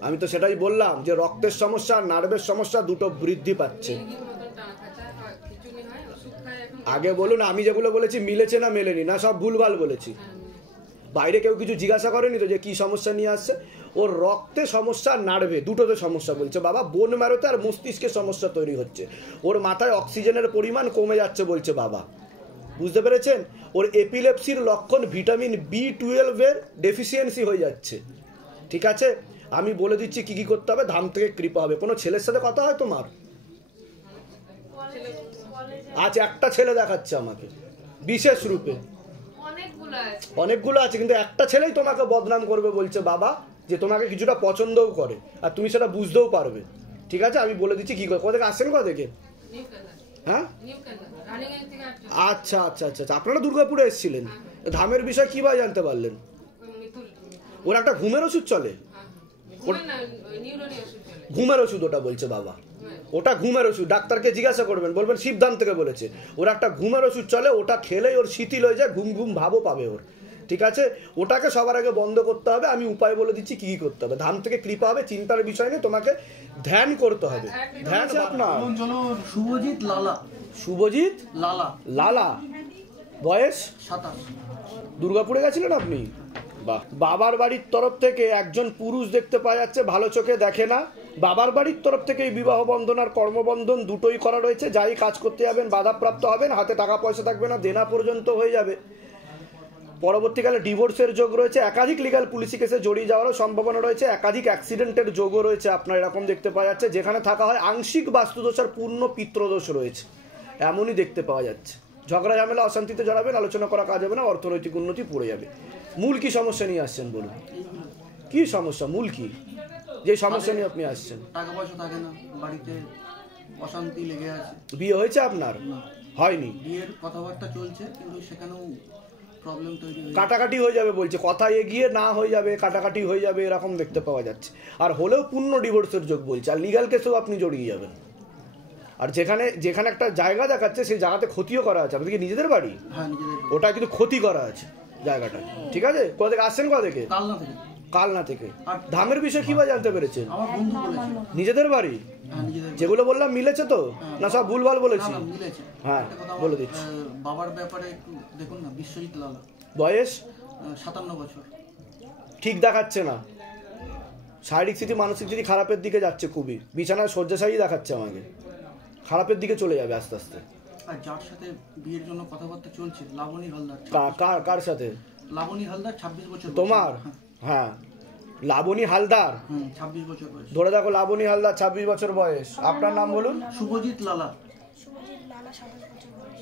আমি তো সেটাই বললাম যে রক্তের সমস্যা আর নার্ভের সমস্যা দুটো বৃদ্ধি পাচ্ছে। আগে বলুন, আমি যেগুলো বলেছি মিলেছে না মেলেনি? না সব ভুলভাল বলেছি? বাইরে কেউ কিছু জিজ্ঞাসা করেনি তো যে কি সমস্যা নিয়ে আসছে? ওর রক্তে সমস্যা, নার্ভে দুটোতে সমস্যা বলছে বাবা। বোন ম্যারোতে আর মস্তিষ্কে সমস্যা তৈরি হচ্ছে। ওর মাথায় অক্সিজেনের পরিমাণ কমে যাচ্ছে বলছে বাবা। বুঝতে পেরেছেন? ওর এপিলেপসির লক্ষণ ভিটামিন B12 এর ডেফিসিয়েন্সি হয়ে যাচ্ছে। ঠিক আছে, আমি বলে দিচ্ছি কি কি করতে হবে। ধাম থেকে কৃপা হবে। কোনো ছেলের সাথে কথা হয় তোমার? আজ একটা ছেলে দেখাচ্ছে আমাকে বিশেষ রূপে। অনেকগুলো আছে, কিন্তু একটা ছেলেই তোমাকে বদনাম করবে বলছে বাবা, যে তোমাকে কিছুটা পছন্দও করে আর তুমি সেটা বুঝতেও পারবে। ঠিক আছে, আমি বলে দিচ্ছি কি করে। কোথা থেকে আসছেন? কোথা থেকে? হ্যাঁ, আচ্ছা আচ্ছা আচ্ছা আচ্ছা, আপনারা দুর্গাপুরে এসেছিলেন। ধামের বিষয় কিভাবে জানতে পারলেন? ওর একটা ঘুমের ওষুধ চলে। ঘুমের ওষুধ ওটা বলছে বাবা, ওটা ঘুমের ওষুধ। ডাক্তারকে জিজ্ঞাসা করবেন, বলবেন শিবধাম থেকে বলেছে। ওর একটা ঘুমের ওষুধ চলে, ওটা খেলেই ওর শিথিল হয়ে যায়, ঘুম ঘুম ভাবও পাবে ওর। ঠিক আছে, ওটাকে সবার আগে বন্ধ করতে হবে। আমি উপায় বলে দিচ্ছি কি কি করতে হবে। ধাম থেকে কৃপা হবে, চিন্তার বিষয় নেই। তোমাকে ধ্যান করতে হবে। ধ্যান আপনার শুভজিৎ লালা। শুভজিৎ লালা। লালা। বয়স? 27। দুর্গাপুরে গেছিলেন আপনি? বাহ। বাবার বাড়ির তরফ থেকে একজন পুরুষ দেখতে পাওয়া যাচ্ছে, ভালো চোখে দেখে না। বাবার বাড়ির তরফ থেকে এই বিবাহ বন্ধন আর কর্মবন্ধন দুটোই করা রয়েছে। যাই কাজ করতে যাবেন বাধাপ্রাপ্ত হবেন, হাতে টাকা পয়সা থাকবে না, দেনা পর্যন্ত হয়ে যাবে। পরবর্তীকালে ডিভোর্সের যোগ রয়েছে। একাধিক লিগ্যাল পুলিশি কেসে জড়িয়ে যাওয়ারও সম্ভাবনা রয়েছে। একাধিক অ্যাক্সিডেন্টের যোগও রয়েছে আপনার, এরকম দেখতে পাওয়া যাচ্ছে। যেখানে থাকা হয় আংশিক বাস্তুদোষ আর পূর্ণ পিতৃদোষ রয়েছে, এমনই দেখতে পাওয়া যাচ্ছে। ঝগড়া ঝামেলা অশান্তিতে জড়াবেন, আলোচনা করা কাজ হবে না, অর্থনৈতিক উন্নতি পড়ে যাবে। মূল কি সমস্যা নিয়ে আসছেন বলুন? কি সমস্যা? মূল কি যে সমস্যা নিয়ে আপনি আসছেন? টাকা পয়সা থাকে না, বাড়িতে অশান্তি লেগে আছে। বিয়ে হয়েছে আপনার? হয়নি? বিয়ের কথাবার্তা চলছে, কিন্তু সেখানেও প্রবলেম তৈরি হয়েছে। কাটাকাটি হয়ে যাবে বলছে, কথা এগিয়ে না হয়ে যাবে, কাটাকাটি হয়ে যাবে, এরকম দেখতে পাওয়া যাচ্ছে। আর হলেও পূর্ণ ডিভোর্সের যোগ বলছে, আর লিগ্যাল কেসেও আপনি জড়িয়ে যাবেন। আর যেখানে যেখানে একটা জায়গা দেখাচ্ছে সেই জায়গাতে ক্ষতিও করা আছে। আপনাদের কি নিজেদের বাড়ি? হ্যাঁ, নিজেদের। ওটা কিন্তু ক্ষতি করা আছে জায়গাটা। ঠিক আছে, কোথা থেকে আসছেন? কোথা থেকে? কালনা থেকে। কালনা থেকে। ধামের বিষয় কিভাবে জানতে পেরেছেন? আমার বন্ধু বলেছে। নিজেদের বাড়ি? হ্যাঁ, নিজেদের। যেগুলো বললাম মিলেছে তো, না সব ভুলভাল বলেছি? না, মিলেছে। হ্যাঁ, বলে দিচ্ছি। বাবার ব্যাপারে একটু দেখুন না। বিশ্বজিৎ লালা। বয়স? 57 বছর। ঠিক দেখাচ্ছে না। শারীরিক স্থিতি, মানসিক স্থিতি খারাপের দিকে যাচ্ছে খুবই। বিছানায় শয্যাশায়ী দেখাচ্ছে আমাকে, খারাপের দিকে চলে যাবে আস্তে আস্তে। আর যার সাথে বিয়ের জন্য কথাবার্তা চলছে, লাবণী হালদার। কার সাথে? লাবণী হালদার, 26 বছর। তোমার? হ্যাঁ, লাবণী হালদার। 26 বছর বয়স। ধরে দেখো, লাবণী হালদার, 26 বছর বয়স। আপনার নাম বলুন? শুভজিৎ লালা। শুভজিৎ লালা, 27 বছর বয়স।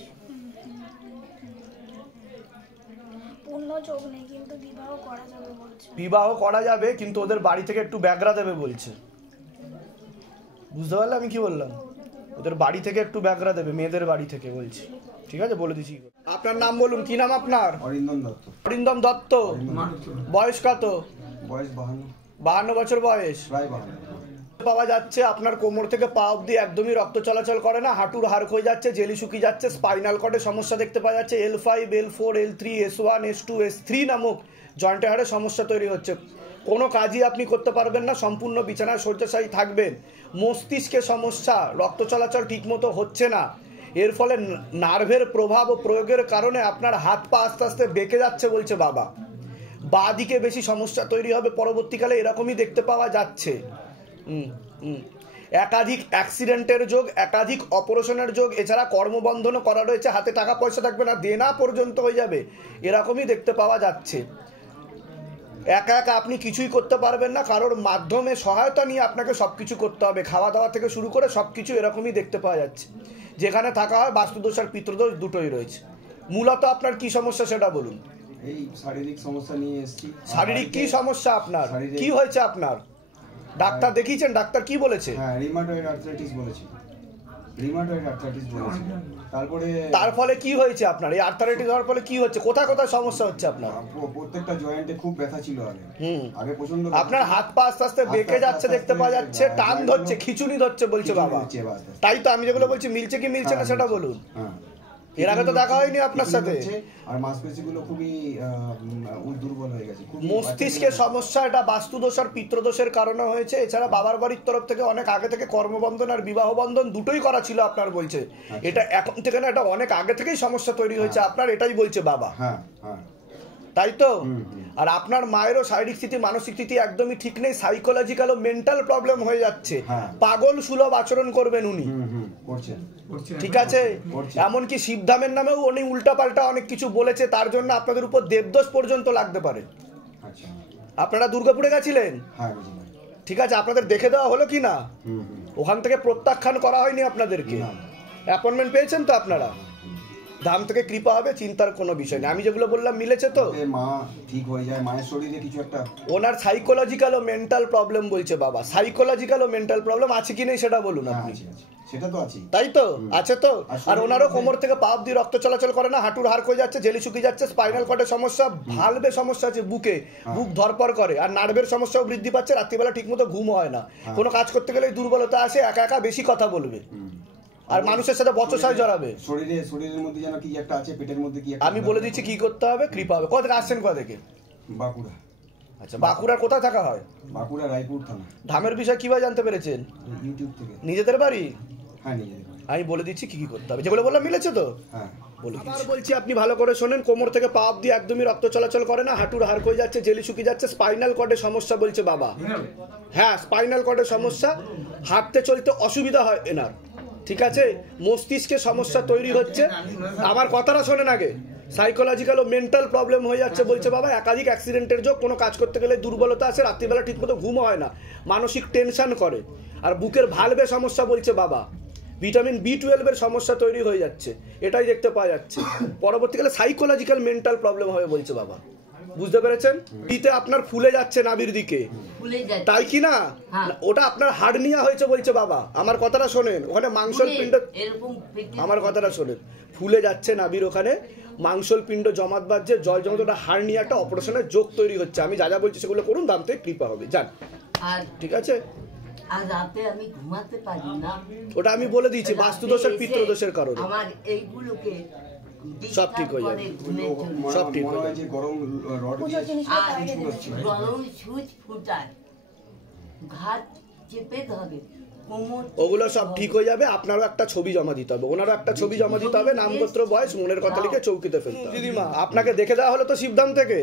পূর্ণ যোগ নেই, কিন্তু বিবাহ করা যাবে বলছে। বিবাহ করা যাবে, কিন্তু ওদের বাড়ি থেকে একটু ব্যাগরা দেবে বলছে। বুঝতে পারলে আমি কি বললাম? ওদের বাড়ি থেকে একটু ব্যাগরা দেবে, মেয়েদের বাড়ি থেকে বলছি। ঠিক আছে, বলে দিচ্ছি। আপনার নাম বলুন, কি নাম আপনার? অরিন্দম দত্ত। অরিন্দম দত্ত। বয়স কত? বয়স 52। 52 বছর বয়স। প্রায় 52। পাওয়া যাচ্ছে আপনার কোমর থেকে পা অবধি একদমই রক্ত চলাচল করে না, হাঁটুর হাড় হয়ে যাচ্ছে, জেলি শুকিয়ে যাচ্ছে, স্পাইনাল কর্ডের সমস্যা দেখতে পাওয়া যাচ্ছে, L5, L4, L3, S1, S2, S3 নামক জয়েন্টের হাড়ে সমস্যা তৈরি হচ্ছে। কোনো কাজই আপনি করতে পারবেন না, সম্পূর্ণ বিছানায় শয্যাশায়ী থাকবেন। মস্তিষ্কে সমস্যা, রক্ত চলাচল ঠিকমতো হচ্ছে না, এর ফলে নার্ভের প্রভাব ও প্রয়োগের কারণে আপনার হাত পা আস্তে আস্তে বেঁকে যাচ্ছে বলছে বাবা। বাঁ দিকে বেশি সমস্যা তৈরি হবে পরবর্তীকালে, এরকমই দেখতে পাওয়া যাচ্ছে। একাধিক অ্যাক্সিডেন্টের যোগ, একাধিক অপারেশনের যোগ, এছাড়া কর্মবন্ধনও করা রয়েছে, হাতে টাকা পয়সা থাকবে না, দেনা পর্যন্ত হয়ে যাবে, এরকমই দেখতে পাওয়া যাচ্ছে। একা একা আপনি কিছুই করতে পারবেন না, কারোর মাধ্যমে সহায়তা নিয়ে আপনাকে সব কিছু করতে হবে, খাওয়া দাওয়া থেকে শুরু করে সব কিছু এরকমই দেখতে পাওয়া যাচ্ছে। যেখানে থাকা হয় বাস্তুদোষ আর পিতৃদোষ দুটোই রয়েছে। মূলত আপনার কি সমস্যা সেটা বলুন। এই শারীরিক সমস্যা নিয়ে এসেছি। শারীরিক কি সমস্যা আপনার, কি হয়েছে আপনার? ডাক্তার দেখিয়েছেন, ডাক্তার কি বলেছে? হ্যাঁ, রিমাটয়েড আর্থ্রাইটিস বলেছে, রিমাটয়েড আর্থ্রাইটিস বলেছে। তারপরে তার ফলে কি হয়েছে আপনার? এই আর্থ্রাইটিস হওয়ার ফলে কি হচ্ছে, কোথায় কোথায় সমস্যা হচ্ছে আপনার? প্রত্যেকটা জয়েন্টে খুব ব্যথা ছিল আগে, আগে প্রচন্ড। আপনার হাত পা আস্তে আস্তে বেঁকে যাচ্ছে দেখতে পাওয়া যাচ্ছে, টান ধরছে, খিচুনি ধরছে বলছে বাবা। তাই তো আমি যেগুলো বলছি মিলছে কি মিলছে না সেটা বলুন। এর আগে তো দেখা হয়নি আপনার সাথে। আর মাংসপেশিগুলো খুবই দুর্বল হয়ে গেছে। মস্তিষ্কের সমস্যা, এটা বাস্তুদোষ আর পিতৃদোষের কারণে হয়েছে। এছাড়া বাবার বাড়ির তরফ থেকে অনেক আগে থেকে কর্মবন্ধন আর বিবাহ বন্ধন দুটোই করা ছিল আপনার বলছে। এটা এখন থেকে না, এটা অনেক আগে থেকেই সমস্যা তৈরি হয়েছে আপনার, এটাই বলছে বাবা। হ্যাঁ হ্যাঁ, তাই তো। আর আপনার মায়েরও শারীরিক স্থিতি মানসিক স্থিতি একদমই ঠিক নেই, সাইকোলজিক্যাল ও মেন্টাল প্রবলেম হয়ে যাচ্ছে, পাগল সুলভ আচরণ করবেন উনি, ঠিক আছে। এমনকি শিবধামের নামেও উনি উল্টাপাল্টা অনেক কিছু বলেছে, তার জন্য আপনাদের উপর দেবদোষ পর্যন্ত লাগতে পারে। আপনারা দুর্গাপুরে গেছিলেন, ঠিক আছে, আপনাদের দেখে দেওয়া হলো কি না? ওখান থেকে প্রত্যাখ্যান করা হয়নি আপনাদেরকে, অ্যাপয়েন্টমেন্ট পেয়েছেন তো আপনারা? ধাম থেকে কৃপা হবে, চিন্তার কোনো বিষয় নেই। আমি যেগুলো বললাম মিলেছে তো? মা ঠিক হয়ে যায়, মায়ের শরীরে কিছু একটা, ওনার সাইকোলজিক্যাল ও মেন্টাল প্রবলেম বলছে বাবা। সাইকোলজিক্যাল ও মেন্টাল প্রবলেম আছে কি নেই সেটা বলুন আপনি। সেটা তো আছে, তাই তো আছে তো। আর ওনারও কোমর থেকে পা অবধি রক্ত চলাচল করে না, হাঁটুর হাড় হয়ে যাচ্ছে, জেলি শুকিয়ে যাচ্ছে, স্পাইনাল কর্ডের সমস্যা, ভালভে সমস্যা আছে বুকে, বুক ধরপড় করে, আর নার্ভের সমস্যাও বৃদ্ধি পাচ্ছে, রাত্রিবেলা ঠিকমতো ঘুম হয় না, কোনো কাজ করতে গেলে দুর্বলতা আসে, একা একা বেশি কথা বলবে, আর মানুষের সাথে বচসায় জড়াবে। শরীরের মধ্যে যেন কি একটা আছে, পেটের মধ্যে কি একটা। আমি বলে দিচ্ছি কি করতে হবে, কৃপা হবে। কোথা থেকে আসছেন, কোথা থেকে? বাঁকুড়া। আচ্ছা, বাঁকুড়ার কোথায় থাকা হয়? বাঁকুড়া রায়পুর থানা। ধামের বিষয় কিভাবে জানতে পেরেছেন? ইউটিউব থেকে। নিজেদের বাড়ি? হ্যাঁ, নিজেদের। আমি বলে দিচ্ছি কি কি করতে হবে, যেগুলো বললাম মিলেছে তো? হ্যাঁ, বলছি আপনি ভালো করে শোনেন। কোমর থেকে পা অবধি একদমই রক্ত চলাচল করে না, হাঁটুর হাড় হয়ে যাচ্ছে, জেলি শুকিয়ে যাচ্ছে, স্পাইনাল কর্ডের সমস্যা বলছে বাবা। হ্যাঁ, স্পাইনাল কর্ডের সমস্যা, হাঁটতে চলতে অসুবিধা হয় এনার, ঠিক আছে। মস্তিষ্কে সমস্যা তৈরি হচ্ছে, আমার কথাটা শোনেন আগে। সাইকোলজিক্যাল ও মেন্টাল প্রবলেম হয়ে যাচ্ছে বলছে বাবা। একাধিক অ্যাক্সিডেন্টের যোগ, কোনো কাজ করতে গেলে দুর্বলতা আসে, রাত্রিবেলা ঠিকমতো ঘুম হয় না, মানসিক টেনশন করে, আর বুকের ভালভে সমস্যা বলছে বাবা। ভিটামিন B12 এর সমস্যা তৈরি হয়ে যাচ্ছে, এটাই দেখতে পাওয়া যাচ্ছে। পরবর্তীকালে সাইকোলজিক্যাল মেন্টাল প্রবলেম হবে বলছে বাবা। বুঝতে পেরেছেন? পিতে আপনার ফুলে যাচ্ছে নাভির দিকে, তাই কি না? ওটা আপনার হার্নিয়া হয়েছে বলছে বাবা। আমার কথাটা শোনেন, ওখানে মাংসল পিণ্ড, আমার কথাটা শোনেন, ফুলে যাচ্ছে নাভির ওখানে, মাংসল পিণ্ড জমাট বাঁধছে, জল জমাট, ওটা হার্নিয়া, একটা অপারেশনের যোগ তৈরি হচ্ছে। আমি যা যা বলছি সেগুলো করুন, দাম থেকে কৃপা হবে, যান, ঠিক আছে। আর রাতে আমি ঘুমাতে পারি না, ওটা আমি বলে দিয়েছি, বাস্তুদোষের পিতৃদোষের কারণে আমার এইগুলোকে সব ঠিক হয়ে যাবে, সব ঠিক হয়ে যাবে। গরম রড দিয়ে গরম সুচ ফুটায়, ঘাট চেপে ধরে, ওগুলো সব ঠিক হয়ে যাবে। আপনারও একটা ছবি জমা দিতে হবে, ওনারও একটা ছবি জমা দিতে হবে, নামগোত্র, বয়স, মনের কথা লিখে চৌকিতে ফেলতে হবে। দিদিমা, আপনাকে দেখে দেওয়া হলো তো শিবধাম থেকে,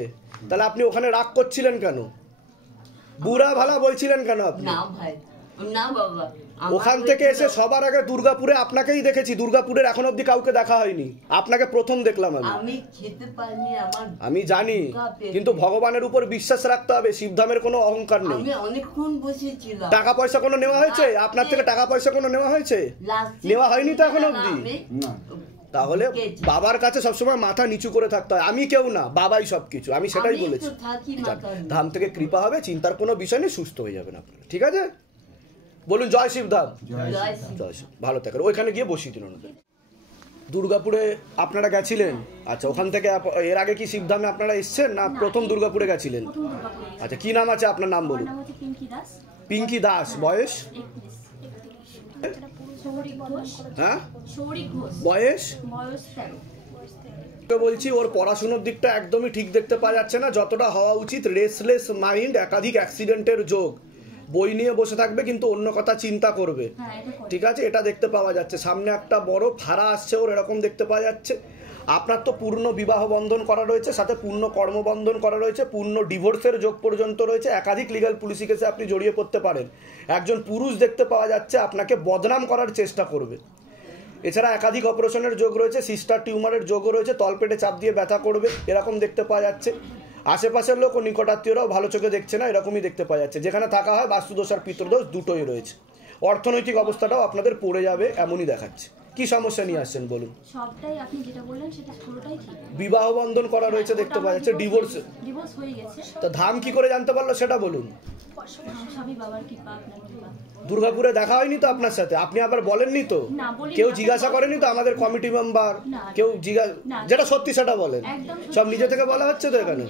তাহলে আপনি ওখানে রাগ করছিলেন কেন? বুড়া ভালা বলছিলেন কেন আপনি? না ভাই, না বাবা, ওখান থেকে এসে সবার আগে দুর্গাপুরে আপনাকেই দেখেছি, দুর্গাপুরের এখন অবধি কাউকে দেখা হয়নি, আপনাকে প্রথম দেখলাম আমি। আমি খেতে পারিনি, আমি জানি, কিন্তু ভগবানের উপর বিশ্বাস রাখতে হবে, শিবধামের কোনো অহংকার নেই। আমি অনেকক্ষণ বসেছিলাম। টাকা পয়সা কোনো নেওয়া হয়েছে আপনার থেকে? টাকা পয়সা কোনো নেওয়া হয়েছে? নেওয়া হয়নি তো এখন অবধি। তাহলে বাবার কাছে সবসময় মাথা নিচু করে থাকতে হয়। আমি কেউ না, বাবাই সবকিছু, আমি সেটাই বলেছি। ধাম থেকে কৃপা হবে, চিন্তার কোনো বিষয় নেই, সুস্থ হয়ে যাবেন আপনারা, ঠিক আছে। বলুন জয় শিবধাম, জয় শিব, ভালো থাকেন। ওইখানে গিয়ে বসিয়ে দিন ওনাদের। দুর্গাপুরে আপনারা গেছিলেন, আচ্ছা, ওখান থেকে এর আগে কি শিবধামে আপনারা এসছেন না প্রথম দুর্গাপুরে গেছিলেন? আচ্ছা, কি নাম আছে আপনার? নাম বলুন। পিঙ্কি দাস, বয়স? হ্যাঁ, বয়স? বলছি ওর পড়াশোনার দিকটা একদমই ঠিক দেখতে পাওয়া যাচ্ছে না যতটা হওয়া উচিত। রেসলেস মাইন্ড, একাধিক অ্যাক্সিডেন্টের যোগ, বই নিয়ে বসে থাকবে কিন্তু অন্য কথা চিন্তা করবে, ঠিক আছে, এটা দেখতে পাওয়া যাচ্ছে। সামনে একটা বড় ফাড়া আসছে ওর, এরকম দেখতে পাওয়া যাচ্ছে। আপনার তো পূর্ণ বিবাহ বন্ধন করা রয়েছে, সাথে পূর্ণ কর্মবন্ধন করা রয়েছে, পূর্ণ ডিভোর্সের যোগ পর্যন্ত রয়েছে, একাধিক লিগ্যাল পুলিশি কেসে আপনি জড়িয়ে পড়তে পারেন। একজন পুরুষ দেখতে পাওয়া যাচ্ছে আপনাকে বদনাম করার চেষ্টা করবে। এছাড়া একাধিক অপারেশনের যোগ রয়েছে, সিস্টার টিউমারের যোগও রয়েছে, তলপেটে চাপ দিয়ে ব্যথা করবে, এরকম দেখতে পাওয়া যাচ্ছে। আশেপাশের লোক ও নিকটাত্মীয়রাও ভালো চোখে দেখছে না, এরকমই দেখতে পাওয়া যাচ্ছে। যেখানে থাকা হয় বাস্তুদোষ আর পিতৃদোষ দুটোই রয়েছে। অর্থনৈতিক অবস্থাটাও আপনাদের পড়ে যাবে এমনই দেখাচ্ছে। কি সমস্যা নিয়ে আসছেন বলুন? সবটাই আপনি যেটা বললেন সেটা পুরোটাই ঠিক। বিবাহ বন্ধন করা রয়েছে দেখতে পাওয়া যাচ্ছে, ডিভোর্স হয়ে গেছে। তো ধাম কি করে জানতে পারলো সেটা বলুন। সবই বাবার কৃপা, আপনার কৃপা। দুর্গাপুরে দেখা হয়নি তো আপনার সাথে? আপনি আবার বলেননি তো? কেউ জিজ্ঞাসা করেনি তো? আমাদের কমিটি মেম্বার কেউ যেটা সত্যি সেটা বলেন। সব নিজে থেকে বলা হচ্ছে তো এখানে?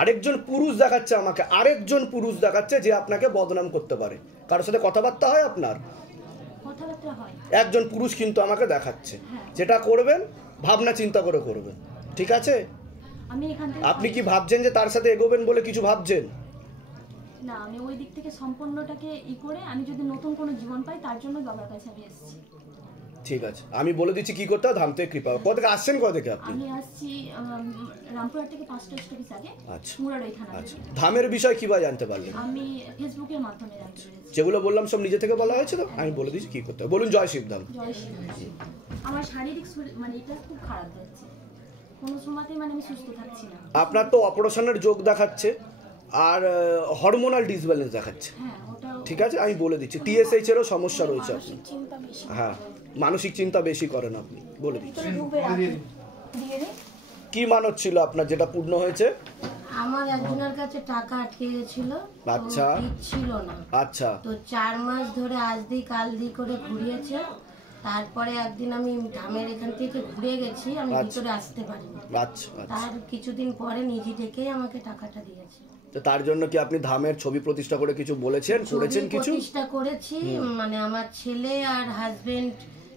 আরেকজন পুরুষ দেখাচ্ছে আমাকে, আরেকজন পুরুষ দেখাচ্ছে যে আপনাকে বদনাম করতে পারে। কারোর সাথে কথাবার্তা হয় আপনার? একজন পুরুষ কিন্তু আমাকে দেখাচ্ছে। যেটা করবেন ভাবনা চিন্তা করে করবেন, ঠিক আছে? আপনি কি ভাবছেন যে তার সাথে এগোবেন বলে কিছু ভাবছেন? না, আমি ওই দিক থেকে সম্পূর্ণটাকে করে আমি যদি নতুন কোনো জীবন পাই তার জন্য বাবার কাছে আমি এসেছি। ঠিক আছে, আমি বলে দিচ্ছি কি করতে হবে। ধাম থেকে কৃপা। কোথা থেকে আসছেন? কোথা থেকে আপনি? আমি আসছি রামপুরহাট থেকে 5টা স্টপেজ আগে। আচ্ছা, মুরারই থানা। আচ্ছা, ধামের বিষয় কিভাবে জানতে পারলেন? আমি ফেসবুকের মাধ্যমে জানতে পেরেছি। যেগুলো বললাম সব নিজে থেকে বলা হয়েছে তো? আমি বলে দিচ্ছি কি করতে হবে। বলুন। জয় শিবধাম। জয় শিব। আমার শারীরিক মানে এটা খুব খারাপ যাচ্ছে, কোনো সময়তেই মানে আমি সুস্থ থাকছি না। আপনার তো অপারেশনের যোগ দেখাচ্ছে আর হরমোনাল ডিসব্যালেন্স দেখাচ্ছে, ঠিক আছে? আমি বলে দিচ্ছি TSH এরও সমস্যা রয়েছে আপনি। হ্যাঁ, মানসিক চিন্তা বেশি করেন আপনি, বলে দিচ্ছি। কি মানত ছিল আপনার যেটা পূর্ণ হয়েছে? আমার একজনের কাছে টাকা আটকে গেছিল, আচ্ছা, ছিল না। আচ্ছা, তো 4 মাস ধরে আজ দি কাল দি করে ঘুরিয়েছে। তারপরে একদিন আমি ধামের এখান থেকে ঘুরে গেছি, আমি ভিতরে আসতে পারিনি। আচ্ছা, তার কিছুদিন পরে নিজে থেকেই আমাকে টাকাটা দিয়েছে। তো তার জন্য কি আপনি ধামের ছবি প্রতিষ্ঠা করে কিছু বলেছেন, করেছেন কিছু? প্রতিষ্ঠা করেছি, মানে আমার ছেলে আর হাজবেন্ড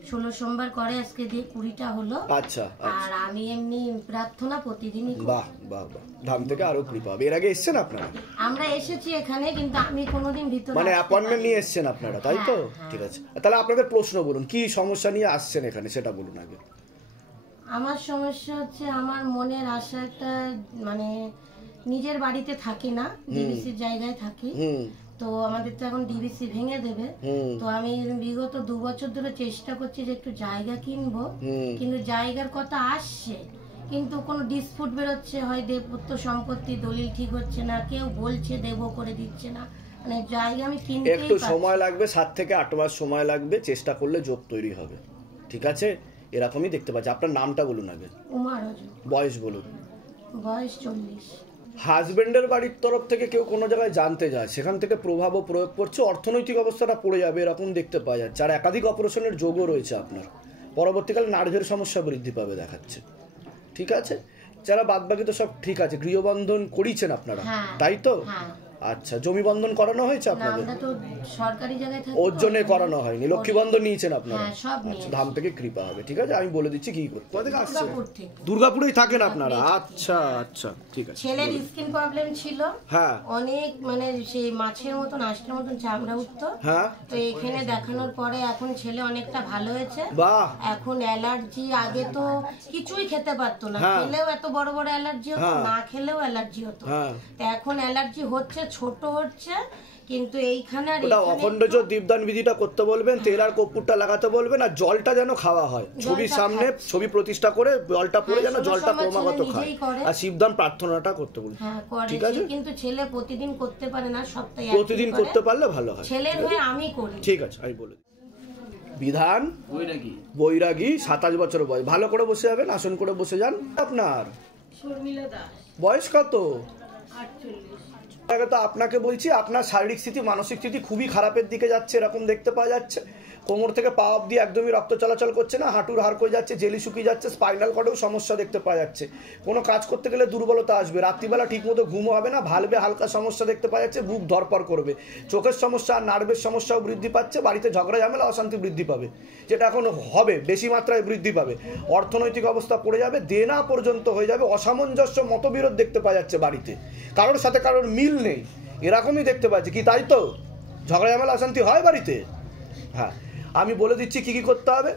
16 সোমবার করে, আজকে দিয়ে 20টা হলো। আচ্ছা, আর আমি এমনি প্রার্থনা প্রতিদিনই করি। বাহ বাহ বাহ, ধাম থেকে আরো কৃপা হবে। এর আগে এসেছেন আপনারা? আমরা এসেছি এখানে, কিন্তু আমি কোনোদিন ভিতরে মানে অ্যাপয়েন্টমেন্ট নিয়ে এসেছেন আপনারা, তাই তো? ঠিক আছে, তাহলে আপনাদের প্রশ্ন বলুন, কি সমস্যা নিয়ে আসছেন এখানে সেটা বলুন আগে। আমার সমস্যা হচ্ছে, আমার মনের আশাটা মানে নিজের বাড়িতে থাকি না, ডিবিসির জায়গায় থাকি। তো আমাদের তো এখন ডিবিসি ভেঙে দেবে। তো আমি বিগত 2 বছর ধরে চেষ্টা করছি যে একটু জায়গা কিনবো, কিন্তু জায়গার কথা আসছে কিন্তু কোনো ডিসপুট বেরোচ্ছে, হয় দেবপুত্র সম্পত্তি দলিল ঠিক হচ্ছে না, কেউ বলছে দেবো করে দিচ্ছে না, মানে জায়গা আমি কিনতে একটু সময় লাগবে, 7 থেকে 8 মাস সময় লাগবে, চেষ্টা করলে যোগ তৈরি হবে, ঠিক আছে? এরকমই দেখতে পাচ্ছি। আপনার নামটা বলুন আগে। উমা রাজু। বয়স বলুন। বয়স 40। হাজবেন্ডের বাড়ির তরফ থেকে কেউ কোনো জায়গায় জানতে যায়, সেখান থেকে প্রভাবও প্রয়োগ করছে, অর্থনৈতিক অবস্থাটা পড়ে যাবে এরকম দেখতে পাওয়া যাচ্ছে। আর একাধিক অপারেশনের যোগও রয়েছে আপনার। পরবর্তীকালে নার্ভের সমস্যা বৃদ্ধি পাবে দেখাচ্ছে, ঠিক আছে? যারা বাদবাকি তো সব ঠিক আছে। গৃহবন্ধন করিয়েছেন আপনারা, তাই তো? আচ্ছা, জমি বন্ধন করানো হয়েছে আপনাদের? সরকারি জায়গায় থাকে, ওর জন্য করানো হয়নি। লক্ষ্মী বন্ধন নিয়েছেন আপনারা? ধাম থেকে কৃপা হবে, ঠিক আছে? আমি বলে দিচ্ছি কি করতে। কোথা থেকে আসছে? দুর্গাপুরেই থাকেন আপনারা? আচ্ছা আচ্ছা, ঠিক আছে। ছেলের স্কিন প্রবলেম ছিল, হ্যাঁ, অনেক মানে সেই মাছের মতন আষ্টের মতন চামড়া উঠতো। হ্যাঁ, তো এখানে দেখানোর পরে এখন ছেলে অনেকটা ভালো হয়েছে। বাহ। এখন অ্যালার্জি, আগে তো কিছুই খেতে পারতো না, খেলেও এত বড় বড় অ্যালার্জি হতো, না খেলেও অ্যালার্জি হতো। তো এখন অ্যালার্জি হচ্ছে, ছোট হচ্ছে, কিন্তু এইখানে আর ওটা অখণ্ড দীপদান বিধিটা করতে বলবেন, তেল আর কর্পূরটা লাগাতে বলবেন, আর জলটা যেন খাওয়া হয়। ছবির সামনে ছবি প্রতিষ্ঠা করে জলটা পড়ে যেন জলটা ক্রমাগত খায়, আর শিবদান প্রার্থনাটা করতে বলবেন, ঠিক আছে? কিন্তু ছেলে প্রতিদিন করতে পারে না, সপ্তাহে প্রতিদিন করতে পারলে ভালো হয়। ছেলের হয়ে আমি করি, ঠিক আছে? আমি বলে বিধান বৈরাগী, 27 বছর বয়স। ভালো করে বসে যাবেন, আসন করে বসে যান। আপনার বয়স কত? 48। তো আপনাকে বলছি, আপনার শারীরিক স্থিতি মানসিক স্থিতি খুবই খারাপের দিকে যাচ্ছে, এরকম দেখতে পাওয়া যাচ্ছে। কোমর থেকে পা অবধি একদমই রক্ত চলাচল করছে না, হাঁটুর হাড় কমে যাচ্ছে, জেলি শুকিয়ে যাচ্ছে, স্পাইনাল কর্ডেও সমস্যা দেখতে পাওয়া যাচ্ছে, কোনো কাজ করতে গেলে দুর্বলতা আসবে, রাত্রিবেলা ঠিকমতো ঘুমও হবে না, ভালভে হালকা সমস্যা দেখতে পাওয়া যাচ্ছে, বুক ধরপড় করবে, চোখের সমস্যা আর নার্ভের সমস্যাও বৃদ্ধি পাচ্ছে, বাড়িতে ঝগড়া ঝামেলা অশান্তি বৃদ্ধি পাবে, যেটা এখন হবে, বেশি মাত্রায় বৃদ্ধি পাবে, অর্থনৈতিক অবস্থা পড়ে যাবে, দেনা পর্যন্ত হয়ে যাবে, অসামঞ্জস্য মতবিরোধ দেখতে পাওয়া যাচ্ছে বাড়িতে, কারোর সাথে কারোর মিল নেই, এরকমই দেখতে পাচ্ছি। কি তাই তো? ঝগড়া ঝামেলা অশান্তি হয় বাড়িতে? হ্যাঁ, আমি বলে দিচ্ছি কি কি করতে হবে।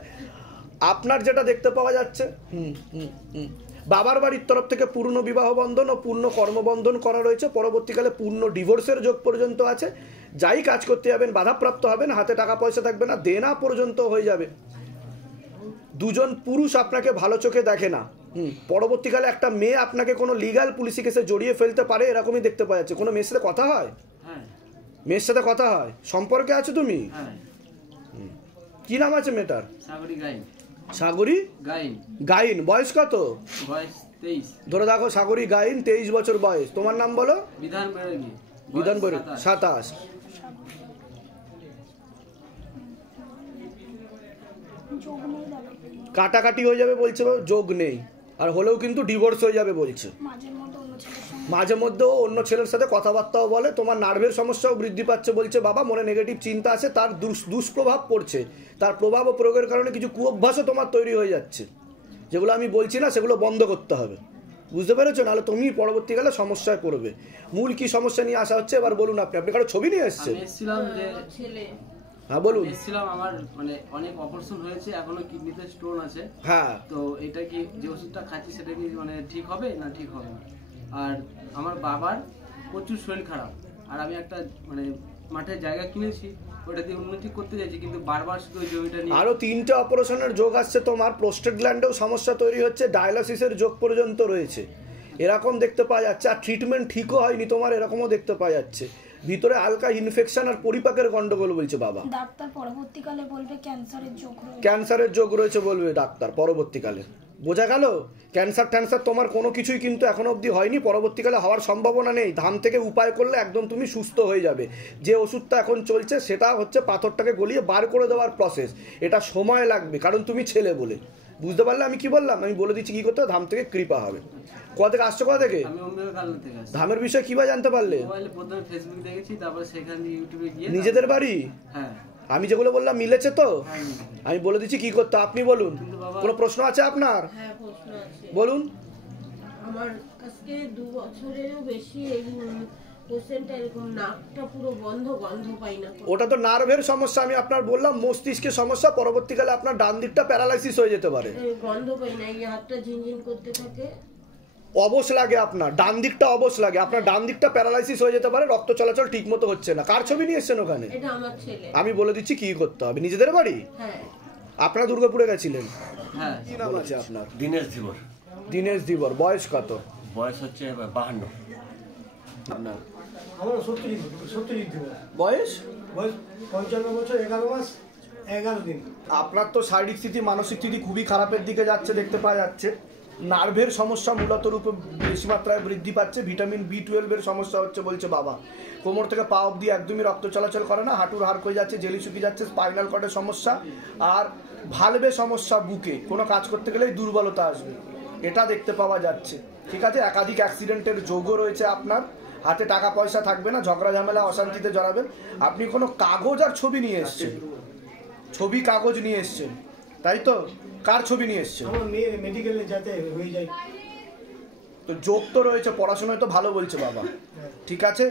আপনার যেটা দেখতে পাওয়া যাচ্ছে, বাবার বাড়ির তরফ থেকে পূর্ণ বিবাহ বন্ধন ও পূর্ণ কর্মবন্ধন করা রয়েছে, পরবর্তীকালে পূর্ণ ডিভোর্সের যোগ পর্যন্ত আছে, যাই কাজ করতে যাবেন বাধাপ্রাপ্ত হবেন, হাতে টাকা পয়সা থাকবে না, দেনা পর্যন্ত হয়ে যাবে, দুজন পুরুষ আপনাকে ভালো চোখে দেখে না, পরবর্তীকালে একটা মেয়ে আপনাকে কোনো লিগ্যাল পুলিশি কেসে জড়িয়ে ফেলতে পারে, এরকমই দেখতে পাওয়া যাচ্ছে। কোনো মেয়ের সাথে কথা হয়? মেয়ের সাথে কথা হয়, সম্পর্কে আছো তুমি? কি নাম আছে মেয়েটার? সাগরী গাইন। বয়স কত? ধরে দেখো, সাগরী গাইন, 23 বছর বয়স। তোমার নাম বলো? বিধান বৈরাগী, 27। কাটাকাটি হয়ে যাবে বলছে, যোগ নেই, আর হলেও কিন্তু ডিভোর্স হয়ে যাবে বলছে, মাঝে মধ্যেও অন্য ছেলের সাথে কথাবার্তাও বলে, তোমার নার্ভের সমস্যাও বৃদ্ধি পাচ্ছে বলছে বাবা, মনে নেগেটিভ চিন্তা আছে, তার দুষ্প্রভাব পড়ছে, তার প্রভাব ও প্রয়োগের কারণে কিছু কুঅভ্যাসও তোমার তৈরি হয়ে যাচ্ছে, যেগুলো আমি বলছি না সেগুলো বন্ধ করতে হবে, বুঝতে পেরেছো? নাহলে তুমি পরবর্তীকালে সমস্যায় পড়বে। মূল কি সমস্যা নিয়ে আসা হচ্ছে এবার বলুন। আপনি কারো ছবি নিয়ে এসেছেন? হ্যাঁ বলুন। এসেছিলাম, আমার মানে অনেক অপারেশন হয়েছে, এখনো কিডনিতে স্টোন আছে। হ্যাঁ, তো এটা কি যে ওষুধটা খাচ্ছি সেটা কি মানে ঠিক হবে না ঠিক হবে না? আর আমার বাবার প্রচুর শরীর খারাপ, আর আমি একটা মানে মাঠে জায়গা কিনেছি, ওটা দিয়ে উন্নতি করতে চাইছি, কিন্তু বারবার শুধু ওই জমিটা নিয়ে আরো 3টে অপারেশনের যোগ আসছে, তোমার প্রোস্টেট গ্ল্যান্ডেও সমস্যা তৈরি হচ্ছে, ডায়ালিসিসের যোগ পর্যন্ত রয়েছে, এরকম দেখতে পাওয়া যাচ্ছে, আর ট্রিটমেন্ট ঠিকও হয়নি তোমার, এরকমও দেখতে পাওয়া যাচ্ছে, ভিতরে হালকা ইনফেকশন আর পরিপাকের গন্ডগোল বলছে বাবা। ডাক্তার পরবর্তীকালে বলবে ক্যান্সারের যোগ রয়েছে, ক্যান্সারের যোগ রয়েছে বলবে ডাক্তার পরবর্তীকালে। বোঝা গেল? ক্যান্সার তোমার কোনো কিছুই কিন্তু এখনো অবধি হয়নি, পরবর্তীকালে হওয়ার সম্ভাবনা নেই, ধাম থেকে উপায় করলে একদম তুমি সুস্থ হয়ে যাবে। যে ওষুধটা এখন চলছে সেটা হচ্ছে পাথরটাকে গলিয়ে বার করে দেওয়ার প্রসেস, এটা সময় লাগবে, কারণ তুমি ছেলে বলে। বুঝতে পারলে আমি কি বললাম? আমি বলে দিচ্ছি কি করতে হবে, ধাম থেকে কৃপা হবে। কোথা থেকে আসছো? কোথা থেকে? ধামের বিষয়ে কিভাবে জানতে পারলে? নিজেদের বাড়ি? আমি যেগুলো বললাম মিলেছে তো? আমি বলে দিচ্ছি কি করতে, আপনি বলুন। কোনো প্রশ্ন আছে আপনার? বলুন। আমার আজকে 2 বছরেরও বেশি এই পেশেন্টটা এরকম নাকটা পুরো বন্ধ, গন্ধ পাই না। ওটা তো নার্ভের সমস্যা, আমি আপনার বললাম মস্তিষ্কের সমস্যা, পরবর্তীকালে আপনার ডান দিকটা প্যারালাইসিস হয়ে যেতে পারে। গন্ধ পাই না, এই হাতটা ঝিনঝিন করতে থাকে, অবশ লাগে, আপনার ডান দিকটা অবশ লাগে, আপনার ডান দিকটা প্যারালাইসিস হয়ে যেতে পারে, রক্ত চলাচল ঠিক মতো হচ্ছে না। কার ছবি নিয়ে এসেছেন ওখানে? এটা আমার ছেলে। আমি বলে দিচ্ছি কি করতে হবে। নিজেদের বাড়ি? হ্যাঁ। আপনারা দুর্গাপুরে গেছিলেন? হ্যাঁ। কি নাম আছে আপনার? দীনেশ ধীবর। দীনেশ ধীবর। বয়স কত? বয়স হচ্ছে 52। আপনার? আমার সত্যজিৎ ধীবর। বয়স? 55 বছর 11 মাস 11 দিন। আপনার তো শারীরিক স্থিতি মানসিক স্থিতি খুবই খারাপের দিকে যাচ্ছে দেখতে পাওয়া যাচ্ছে, নার্ভের সমস্যা মূলত রূপে বেশি মাত্রায় বৃদ্ধি পাচ্ছে, ভিটামিন B12 এর সমস্যা হচ্ছে বলছে বাবা, কোমর থেকে পা অবধি একদমই রক্ত চলাচল করে না, হাঁটুর হাড় হয়ে যাচ্ছে, জেলি শুকিয়ে যাচ্ছে, স্পাইনাল কর্ডের সমস্যা, আর ভালভে সমস্যা, বুকে কোনো কাজ করতে গেলেই দুর্বলতা আসবে, এটা দেখতে পাওয়া যাচ্ছে। ঠিক আছে, একাধিক অ্যাক্সিডেন্টের যোগও রয়েছে আপনার, হাতে টাকা পয়সা থাকবে না, ঝগড়া ঝামেলা অশান্তিতে জড়াবেন। আপনি কোনো কাগজ আর ছবি নিয়ে এসছেন? ছবি কাগজ নিয়ে এসছেন তাই তো? কার ছবি নিয়ে এসছেন? আমার মেয়ে মেডিকেলে যেতে হয়ে যায়, তো যোগ তো রয়েছে, পড়াশোনায় তো ভালো বলছে বাবা। ঠিক আছে,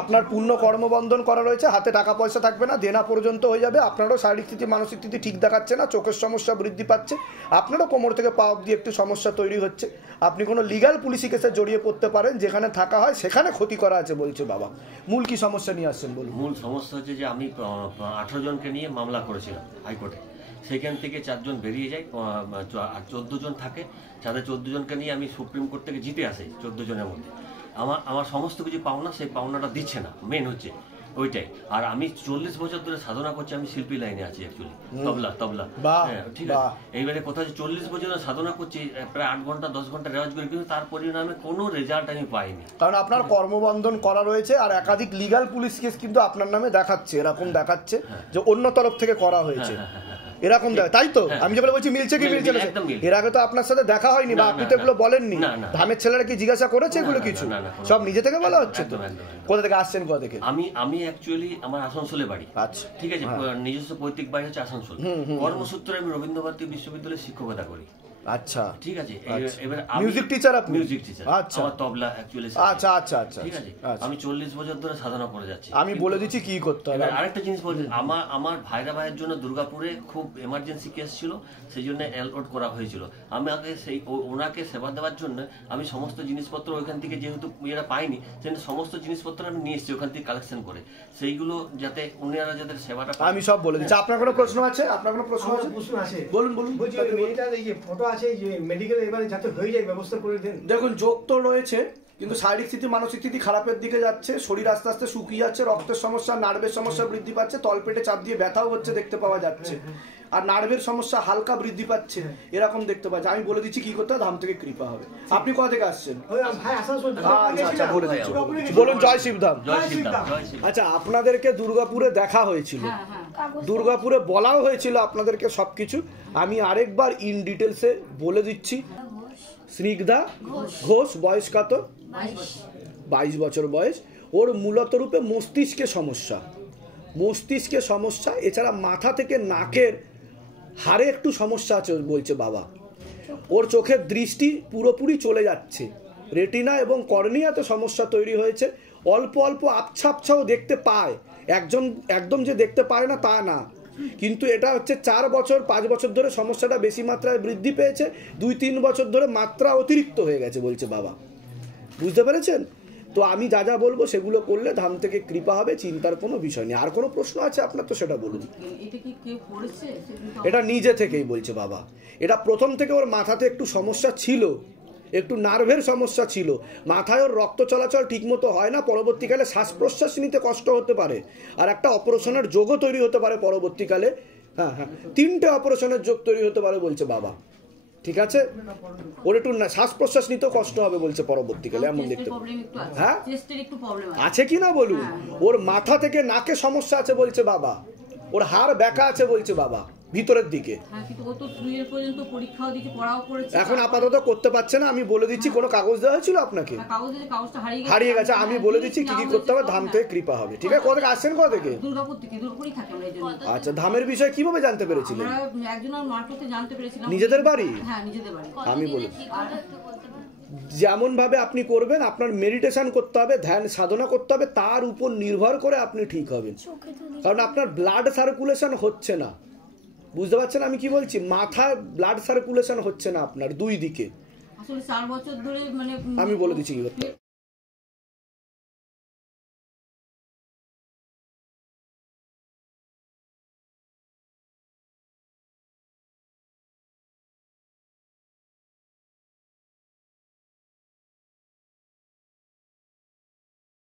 আপনার পূর্ণ কর্মবন্ধন করা রয়েছে, হাতে টাকা পয়সা থাকবে না, দেনা পর্যন্ত হয়ে যাবে, আপনারও শারীরিক স্থিতি মানসিক স্থিতি ঠিক দেখাচ্ছে না, চোখের সমস্যা বৃদ্ধি পাচ্ছে, আপনারও কোমর থেকে পা অবধি একটু সমস্যা তৈরি হচ্ছে, আপনি কোনো লিগ্যাল পুলিশি কেসে জড়িয়ে পড়তে পারেন, যেখানে থাকা হয় সেখানে ক্ষতি করা আছে বলছে বাবা। মূল কি সমস্যা নিয়ে আসছেন বলুন? মূল সমস্যা হচ্ছে যে আমি 18 জনকে নিয়ে মামলা করেছিলাম হাইকোর্টে, সেখান থেকে 4 জন বেরিয়ে যায়, আর 14 জন থাকে, যাদের 14 জনকে নিয়ে আমি সুপ্রিম কোর্ট থেকে জিতে আসি। 14 জনের মধ্যে আমার সমস্ত কিছু পাওনা, সেই পাওনাটা দিচ্ছে না। মেন হচ্ছে ওইটাই। আর আমি 40 বছর ধরে সাধনা করছি, আমি শিল্পী লাইনে আছি অ্যাকচুয়ালি, তবলা। হ্যাঁ, ঠিক আছে। এইবারে কথা হচ্ছে 40 বছর সাধনা করছি, প্রায় 8 ঘন্টা 10 ঘন্টা রেওয়াজ করি, কিন্তু তার পরিণামে কোনো রেজাল্ট আমি পাইনি। কারণ আপনার কর্মবন্ধন করা রয়েছে, আর একাধিক লিগ্যাল পুলিশ কেস কিন্তু আপনার নামে দেখাচ্ছে, এরকম দেখাচ্ছে যে অন্য তরফ থেকে করা হয়েছে, এরকম দেয়, তাই তো? আমি যেগুলো বলছি মিলছে কি মিলছে না, এর আগে তো আপনার সাথে দেখা হয়নি বা আপনি তো এগুলো বলেননি। ধামের ছেলেরা কি জিজ্ঞাসা করেছে এগুলো কিছু? সব নিজে থেকে বলা হচ্ছে তো? কোথা থেকে আসছেন, কোথা থেকে? আমি অ্যাকচুয়ালি আমার আসানসোলে বাড়ি। আচ্ছা, ঠিক আছে। নিজস্ব পৈতৃক বাড়ি হচ্ছে আসানসোল। কর্মসূত্রে আমি রবীন্দ্র ভারতী বিশ্ববিদ্যালয়ে শিক্ষকতা করি। আচ্ছা, ঠিক আছে। এবার মিউজিক টিচার আপনি? Music teacher. আচ্ছা, আমার তবলা অ্যাকচুয়ালি। আচ্ছা আচ্ছা আচ্ছা, ঠিক আছে। আমি 40 বছর ধরে সাধনা করে যাচ্ছি। আমি বলে দিচ্ছি কি করতে হবে। আরেকটা জিনিস বলছি, আমার ভাইরা ভাইয়ের জন্য দুর্গাপুরে খুব এমার্জেন্সি কেস ছিল, সেই জন্য এলওড করা হয়েছিল। আমি আগে ওনাকে সেবা দেওয়ার জন্য আমি সমস্ত জিনিসপত্র ওইখান থেকে, যেহেতু এরা পাইনি, সেখানে সমস্ত জিনিসপত্র আমি নিয়ে এসেছি ওখান থেকে কালেকশন করে, সেইগুলো যাতে উনারা যাদের সেবাটা। আমি সব বলে দিচ্ছি। আপনার কোনো প্রশ্ন আছে? আপনার কোনো প্রশ্ন আছে? প্রশ্ন আছে, বলুন বলুন। বলছি মেয়েটার এই যে ফটো আছে, যে মেডিকেল এবারে যাতে হয়ে যায় ব্যবস্থা করে দেন। দেখুন, যোগ তো রয়েছে, কিন্তু শারীরিক স্থিতি মানসিক স্থিতি খারাপের দিকে যাচ্ছে, শরীর আস্তে আস্তে শুকিয়ে যাচ্ছে, রক্তের সমস্যা, নার্ভের সমস্যা বৃদ্ধি পাচ্ছে, তলপেটে চাপ দিয়ে ব্যথাও হচ্ছে দেখতে পাওয়া যাচ্ছে, আর নার্ভের সমস্যা হালকা বৃদ্ধি পাচ্ছে, এরকম দেখতে পাচ্ছে। আমি বলে দিচ্ছি কি করতে হবে, ধাম থেকে কৃপা হবে। আপনি কোথা থেকে আসছেন? আচ্ছা, বলে দিচ্ছি। বলুন। জয় শিবধাম। আচ্ছা, আপনাদেরকে দুর্গাপুরে দেখা হয়েছিল, দুর্গাপুরে বলাও হয়েছিল আপনাদেরকে সবকিছু। আমি আরেকবার ইন ডিটেলসে বলে দিচ্ছি। স্নিগ্ধা ঘোষ, বয়স কত? 22 বছর বয়স। ওর মূলত রূপে মস্তিষ্কে সমস্যা, এছাড়া মাথা থেকে নাকের হাড়ে একটু সমস্যা আছে বলছে বাবা। ওর চোখের দৃষ্টি পুরোপুরি চলে যাচ্ছে, রেটিনা এবং কর্নিয়াতে সমস্যা তৈরি হয়েছে, অল্প অল্প আবছা আবছাও দেখতে পায়, একদম যে দেখতে পায় না তা না, কিন্তু এটা হচ্ছে 4 বছর 5 বছর ধরে সমস্যাটা বেশি মাত্রায় বৃদ্ধি পেয়েছে, 2-3 বছর ধরে মাত্রা অতিরিক্ত হয়ে গেছে বলছে বাবা। বুঝতে পেরেছেন তো? আমি যা যা বলবো সেগুলো করলে ধাম থেকে কৃপা হবে, চিন্তার কোনো বিষয় নেই। আর কোনো প্রশ্ন আছে আপনার? তো সেটা বলুন। এটা নিজে থেকেই বলছে বাবা। এটা প্রথম থেকে ওর মাথাতে একটু সমস্যা ছিল, একটু নার্ভের সমস্যা ছিল, মাথায় ওর রক্ত চলাচল ঠিকমতো হয় না, পরবর্তীকালে শ্বাস প্রশ্বাস নিতে কষ্ট হতে পারে, আর একটা অপারেশনের যোগও তৈরি হতে পারে পরবর্তীকালে। হ্যাঁ, 3টে অপারেশনের যোগ তৈরি হতে পারে বলছে বাবা। ঠিক আছে, ওর একটু শ্বাস প্রশ্বাস নিতেও কষ্ট হবে বলছে পরবর্তীকালে, এমন দেখতে। হ্যাঁ, আছে কি না বলুন। ওর মাথা থেকে নাকে সমস্যা আছে বলছে বাবা, ওর হাড় ব্যাকা আছে বলছে বাবা ভিতরের দিকে। এখন আপাতত করতে পারছে না। আমি বলে দিচ্ছি, কোনো কাগজ দেওয়া হয়েছিল আপনাকে? হারিয়ে গেছে। আমি বলে দিচ্ছি কি কি করতে হবে, ধাম থেকে কৃপা হবে। ঠিক আছে। কোথা থেকে আসছেন? কোথা থেকে? আচ্ছা, ধামের বিষয়ে কিভাবে জানতে পেরেছিলেন? নিজেদের বাড়ি? আমি বলি, যেমন ভাবে আপনি করবেন, আপনার মেডিটেশন করতে হবে, ধ্যান সাধনা করতে হবে, তার উপর নির্ভর করে আপনি ঠিক হবেন। কারণ আপনার ব্লাড সার্কুলেশন হচ্ছে না, বুঝতে পারছেন আমি কি বলছি? মাথায় ব্লাড সার্কুলেশন হচ্ছে না আপনার 2 দিকে। আসলে 4 বছর ধরে মানে আমি বলে দিচ্ছি কি করতে হবে।